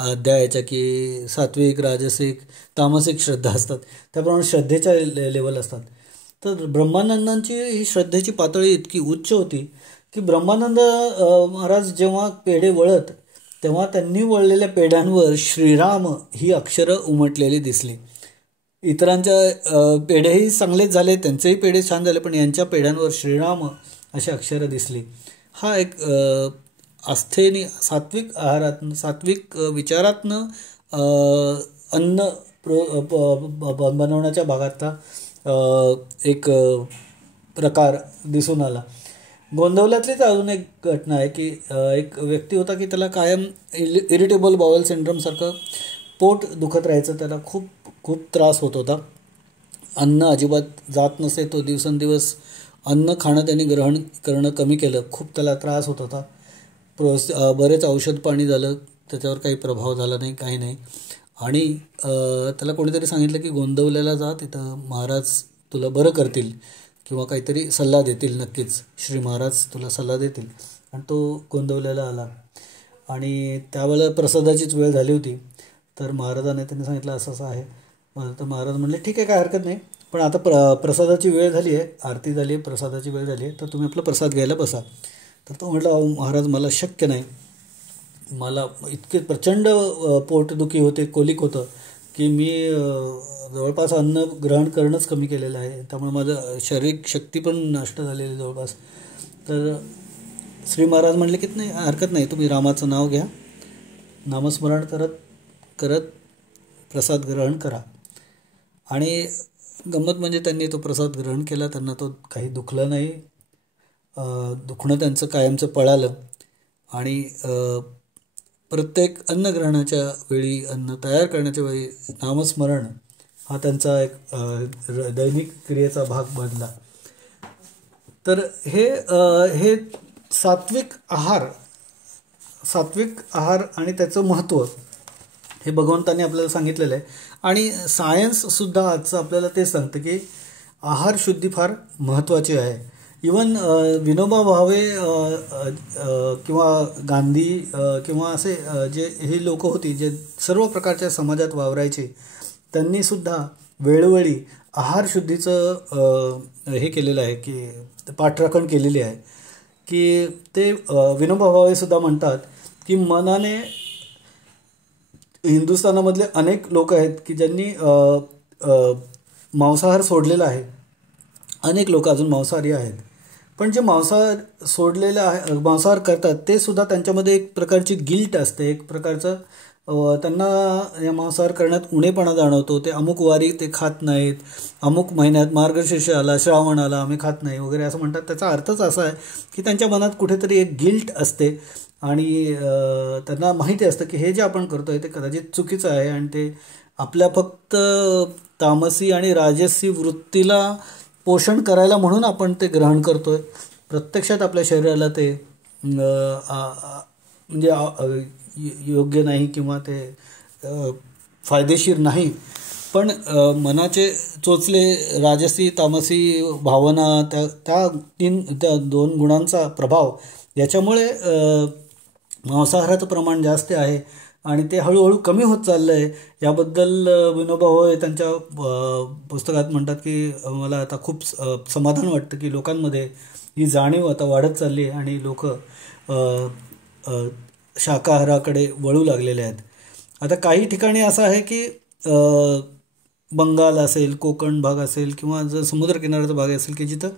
अध्यायाच्या की सात्विक, राजसिक, तामसिक श्रद्धा असतात, त्याप्रमाणे श्रद्धेच्या लेवल असतात. तर ब्रह्मानंदांची ही श्रद्धेची पातळी इतकी उच्च होती की ब्रह्मानंद महाराज जेव्हा पेढे वळत तेव्हा त्यांनी वळलेल्या पेढ्यांवर श्रीराम ही अक्षरं उमटलेली दिसली. इतरांच्या पेढेही चांगलेच झाले, त्यांचेही पेढे छान झाले, पण यांच्या पेढ्यांवर श्रीराम अशी अक्षरं दिसली. हा एक आस्थेने, सात्विक आहारातनं, सात्विक विचारातनं अन्न बनवण्याच्या भागातला एक प्रकार दिसून आला. गोंदवल्यातलीच अजून एक घटना आहे की एक व्यक्ती होता की त्याला कायम इरिटेबल बाउल सिंड्रोमसारखं पोट दुखत राहायचं, त्याला खूप त्रास होत होता. अन्न अजिबात जात नसे. तो दिवसेंदिवस अन्न खाणं त्यांनी ग्रहण करणं कमी केलं. खूप त्याला त्रास होत होता. बरेच औषध पाणी झालं, त्याच्यावर काही प्रभाव झाला नाही, काही नाही. आणि त्याला कोणीतरी सांगितलं की गोंदवल्याला जा, तिथं महाराज तुला बरं करतील. किंवा काहीतरी सल्ला देतील. नक्कीच श्री महाराज तुला सल्ला देतील. आणि तो गोंदवलेला आला आणि त्यावेळेला प्रसादाचीच वेळ झाली होती. तर महाराजाने त्यांनी सांगितलं असं असं आहे. तर महाराज म्हणले ठीक आहे, काय हरकत नाही, पण आता प्रसादाची वेळ झाली आहे, आरती झाली आहे, प्रसादाची वेळ झाली आहे, तर तुम्ही आपला प्रसाद घ्यायला बसा. तर तो म्हटला महाराज मला शक्य नाही, मला इतके प्रचंड पोटदुखी होते, कोलिक होतं की मी जवळपास अन्न ग्रहण करणंच कमी केलेलं आहे, त्यामुळे माझं शारीरिक शक्ती पण नष्ट झालेली जवळपास. तर श्री महाराज म्हणले की नाही हरकत नाही, तुम्ही रामाचं नाव घ्या, नामस्मरण करत करत प्रसाद ग्रहण करा. आणि गंमत म्हणजे त्यांनी तो प्रसाद ग्रहण केला, त्यांना तो काही दुखलं नाही, दुखणं त्यांचं कायमचं पळालं. आणि प्रत्येक अन्नग्रहणाच्या वेळी, अन्न तयार करण्याच्या वेळी नामस्मरण हा त्यांचा एक दैनिक क्रियेचा भाग बनला. तर हे सात्विक आहार आणि त्याचं महत्त्व हे भगवंतांनी आपल्याला सांगितलेलं आहे. आणि सायन्ससुद्धा आजचं आपल्याला तेच सांगतं की आहार शुद्धी फार महत्त्वाची आहे. इवन विनोबा भावे किंवा गांधी किंवा असे जे ही लोक होती जे सर्व प्रकारच्या समाजात वावरायचे, त्यांनीसुद्धा वेळोवेळी आहारशुद्धीचं हे केलेलं आहे की पाठराखण केलेली आहे. की ते विनोबा भावेसुद्धा म्हणतात की मनाने हिंदुस्थानामधले अनेक लोक आहेत की ज्यांनी मांसाहार सोडलेला आहे. अनेक लोक अजून मांसाहारी आहेत, पण जे मांसाहार सोडलेलं आहे, मांसाहार करतात, ते सुद्धा त्यांच्यामध्ये एक प्रकारची गिल्ट असते, एक प्रकारचं त्यांना या मांसाहार करण्यात उणेपणा जाणवतो. ते अमुक वारी ते खात नाहीत, अमुक महिन्यात मार्गशीर्ष आला, श्रावण आला, आम्ही खात नाही वगैरे असं म्हणतात. त्याचा अर्थच असा आहे की त्यांच्या मनात कुठेतरी एक गिल्ट असते आणि त्यांना माहिती असतं की हे जे आपण करतो आहे ते कदाचित चुकीचं आहे आणि ते आपल्या फक्त तामसी आणि राजसी वृत्तीला पोषण करायला म्हणून आपण ते ग्रहण करतो आहे. प्रत्यक्षात आपल्या शरीराला ते म्हणजे योग्य नाही किंवा ते फायदेशीर नाही. पण मनाचे चोचले राजसी तामसी भावना, त्या दोन गुणांचा प्रभाव याच्यामुळे मांसाहाराचं प्रमाण जास्त आहे आणि ते हळूहळू कमी होत चाललं आहे. याबद्दल विनोबा भावे त्यांच्या पुस्तकात म्हणतात की मला आता खूप समाधान वाटतं की लोकांमध्ये ही जाणीव आता वाढत चालली आहे आणि लोक शाकाहाराकडे वळू लागलेले आहेत. आता काही ठिकाणी असं आहे की बंगाल असेल, कोकण भाग असेल किंवा जर समुद्रकिनाऱ्याचा भाग असेल की जिथं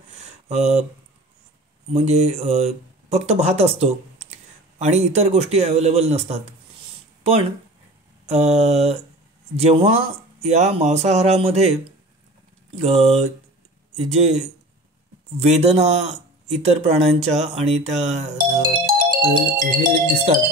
म्हणजे फक्त भात असतो आणि इतर गोष्टी अवेलेबल नसतात. पण जेव्हा या मांसाहारामध्ये जे वेदना इतर प्राण्यांच्या आणि त्या हे दिसतात,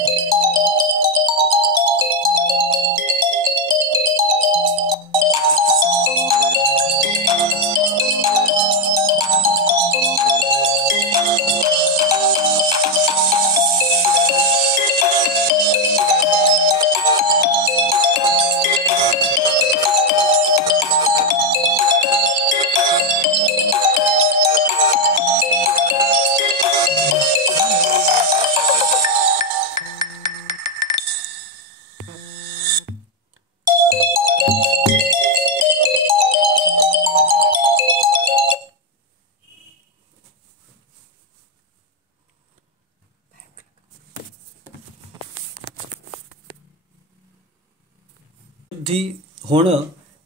होणं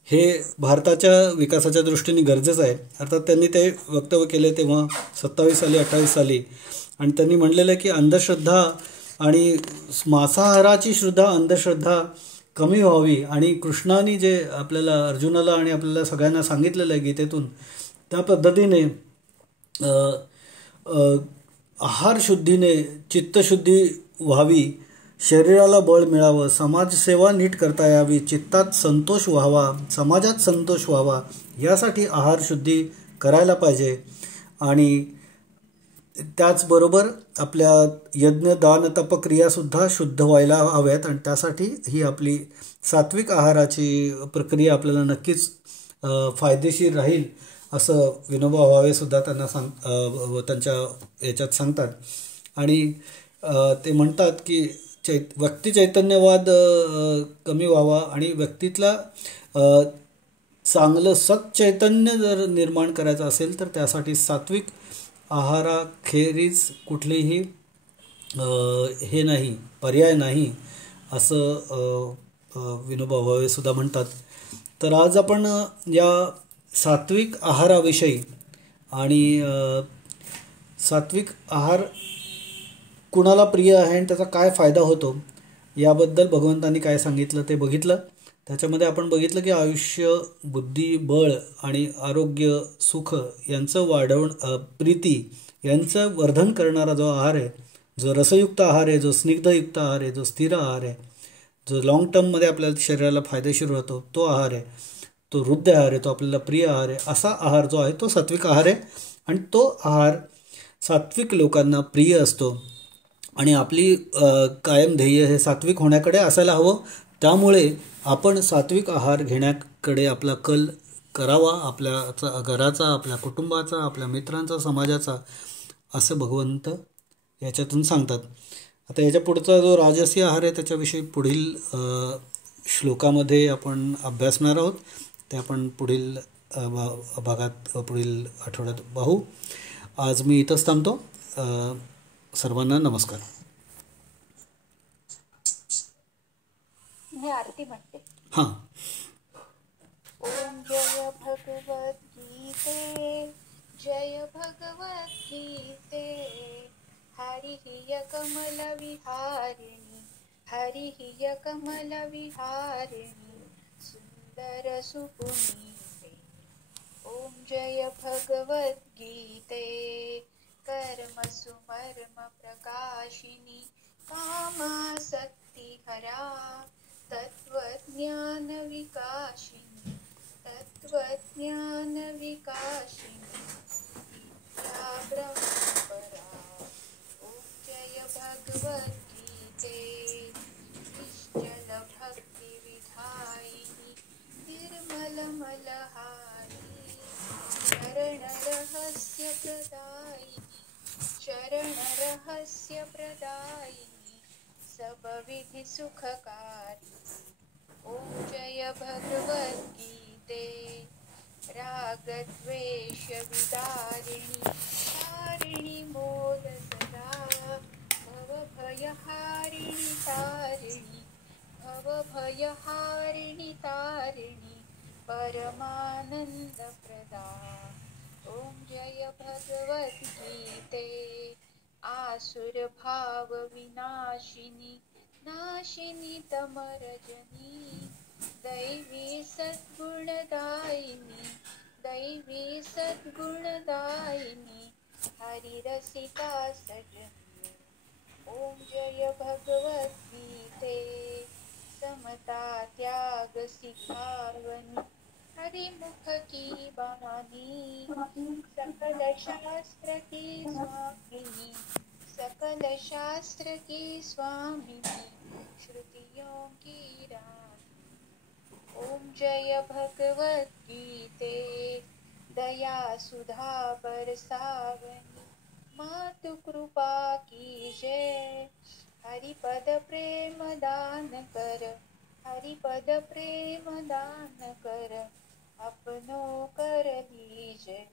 हे भारताच्या विकासाच्या दृष्टीने गरजेचं आहे. अर्थात त्यांनी ते वक्तव्य केले तेव्हा 27 साली 28 साली आणि त्यांनी म्हणलेलं आहे की अंधश्रद्धा आणि मांसाहाराची सुद्धा अंधश्रद्धा कमी व्हावी आणि कृष्णाने जे आपल्याला अर्जुनाला आणि आपल्याला सगळ्यांना सांगितलेलं आहे गीतेतून, त्या पद्धतीने आहारशुद्धीने चित्तशुद्धी व्हावी, शरीराला बळ मिळावं, समाजसेवा नीट करता यावी, चित्तात संतोष व्हावा, समाजात संतोष व्हावा, यासाठी आहारशुद्धी करायला पाहिजे. आणि त्याचबरोबर आपल्या यज्ञ दान तपक्रियासुद्धा शुद्ध व्हायला हव्यात आणि त्यासाठी ही आपली सात्विक आहाराची प्रक्रिया आपल्याला नक्कीच फायदेशीर राहील असं विनोबा भावे सुद्धा त्यांना त्यांच्या याच्यात सांगतात. आणि ते म्हणतात की व्यक्ती चैतन्यवाद कमी व्हावा आणि व्यक्तीतला चांगलं सच्चैतन्य जर निर्माण करायचं असेल तर त्यासाठी सात्विक आहाराखेरीज कुठलीही हे नाही, पर्याय नाही, असं विनोबा भावे सुद्धा म्हणतात. तर आज आपण या सात्विक आहाराविषयी आणि सात्विक आहार कुणाला प्रिय आहे आणि त्याचा काय फायदा होतो याबद्दल भगवंतांनी काय सांगितलं ते बघितलं. त्याच्यामध्ये आपण बघितलं की आयुष्य, बुद्धी, बळ आणि आरोग्य, सुख यांचं प्रीती यांचं वर्धन करणारा जो आहार आहे, जो रसयुक्त आहार आहे, जो स्निग्धयुक्त आहार आहे, जो स्थिर आहार आहे, जो लॉंग टर्ममध्ये आपल्या शरीराला फायदेशीर होतो तो आहार आहे, तो हृदय आहार आहे, तो आपल्याला प्रिय आहार आहे. असा आहार जो आहे तो सात्विक आहार आहे आणि तो आहार सात्विक लोकांना प्रिय असतो. आणि आपली कायम ध्येय हे सात्विक होण्याकडे असायला हवं. त्यामुळे आपण सात्विक आहार घेण्याकडे आपला कल करावा, आपल्या घराचा, आपल्या कुटुंबाचा, आपल्या मित्रांचा, समाजाचा, असं भगवंत याच्यातून सांगतात. आता याच्या पुढचा जो राजसी आहार आहे त्याच्याविषयी पुढील श्लोकामध्ये आपण अभ्यासणार आहोत. ते आपण पुढील भागात पुढील आठवड्यात पाहू. आज मी इथंच थांबतो. सर्वांना नमस्कार. मी आरती म्हणते. हां. ओम जय भगवत गीते, जय भगवत गीते. हरि हिय कमल विहारिणी, हरि हिय कमल विहारिणी, सुंदर सुपुनीते. ओम जय भगवत गीते, कर्म सुमर्म प्रकाशिनी, कामासक्ति हरा, तत्वज्ञान विकाशिनी, तत्वज्ञान विकाशिनी, या ब्रह्मपरा. ओम जय भगवत गीते, निश्चल भक्ति विधायिनी, निर्मल मलहारी, शरण रहस्य प्रदायिनी, शरण रहस्य प्रदायिनी, सब विधि सुखकारी. ओम जय भगवत गीते, राग द्वेष विदारिणी, तारिणी मोद सदा, भव भयहारिणी तारिणी, भव भयहारिणी तारिणी, परमानंद प्रदा. ओम जय भगवत गीते, आसुर भाव विनाशिनी, नाशिनी तमरजनी, दैवी सद्गुणदायिनी, दैवी सद्गुणदायिनी, हरिरसिका सजनी. ओम जय भगवत गीते, समता त्याग सिखावनी, हरिमुख की बानी, सकल शास्त्र की स्वामिनी, सकल शास्त्र की स्वामिनी, श्रुतियों की रानी. ओम जय भगवत गीते, दया सुधा बरसावनी, मातु कृपा कीजय, हरिपद प्रेम दान कर, हरिपद प्रेम दान कर, अपनो कर लीजय.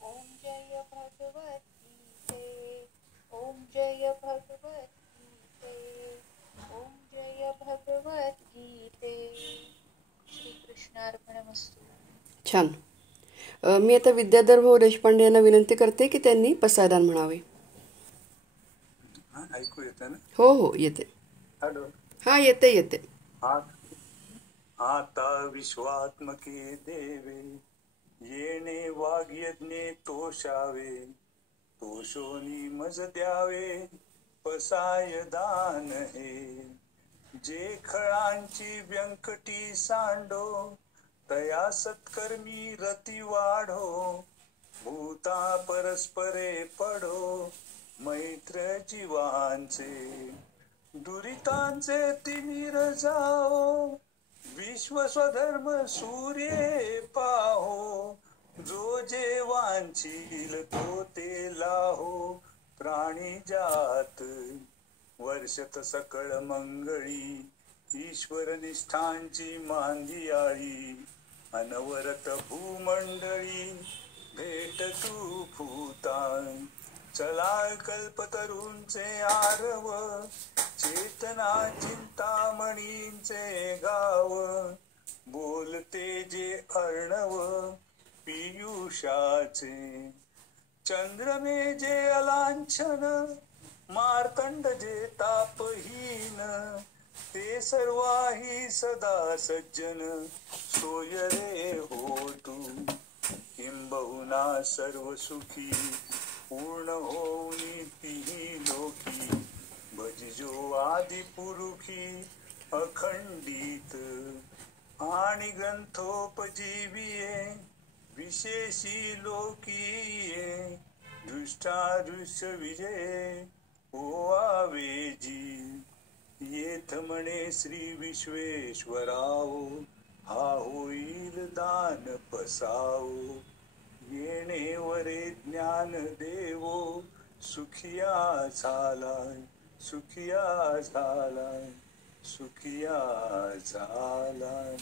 ओम जय भगवत गीते, ओम जय भगवत गीते, ओम जय भगवत गीते. श्री कृष्णार्पणमस्तु. छान. मी आता विद्याधर भाऊ देशपांडे यांना विनंती करते की त्यांनी पसायदान म्हणावे. ऐकू येते ना? हो हो येते. हॅलो. हा येते. आता विश्वात्मके देवे, येणे वाग्यज्ञे तोषावे, तोषोनी मज द्यावे, पसाय दान हे. जे खळांची व्यंकटी सांडो, तया सत्कर्मी रती वाढो, भूता परस्परे पडो, मैत्र जीवांचे, दुरितांचे तिमिर जाओ, विश्व स्वधर्म सूर्ये पाहो, जो जे वांछील तो ते लाहो प्राणी जात. वर्षत सकळ मंगळी ईश्वर निष्ठांची मांदियाळी. अनवरत भूमंडळी भेट तू भूतान. चला कल्पतरूंचे आरव चेतना चिंतामणींचे गाव. बोलते जे अर्णव पियुषाचे. चंद्रमे जे अलांछन मार्तंड जे तापहीन. ते सर्वाही सदा सज्जन सोय रे हो तू. किंबहुना सर्व सुखी पूर्ण होऊनी तिही लोकी. भजिजो आदि पुरुषी अखंडित. आणि ग्रंथोपजीविये विशेषी लोकीये. दृष्टादृश्य विजये ओवावेजी. येथ म्हणे श्री विश्वेश्वराओ हा होईल दान पसाओ. येणे वरे ज्ञान देवो सुखिया झालाय सुखिया झालाय सुखिया झालाय.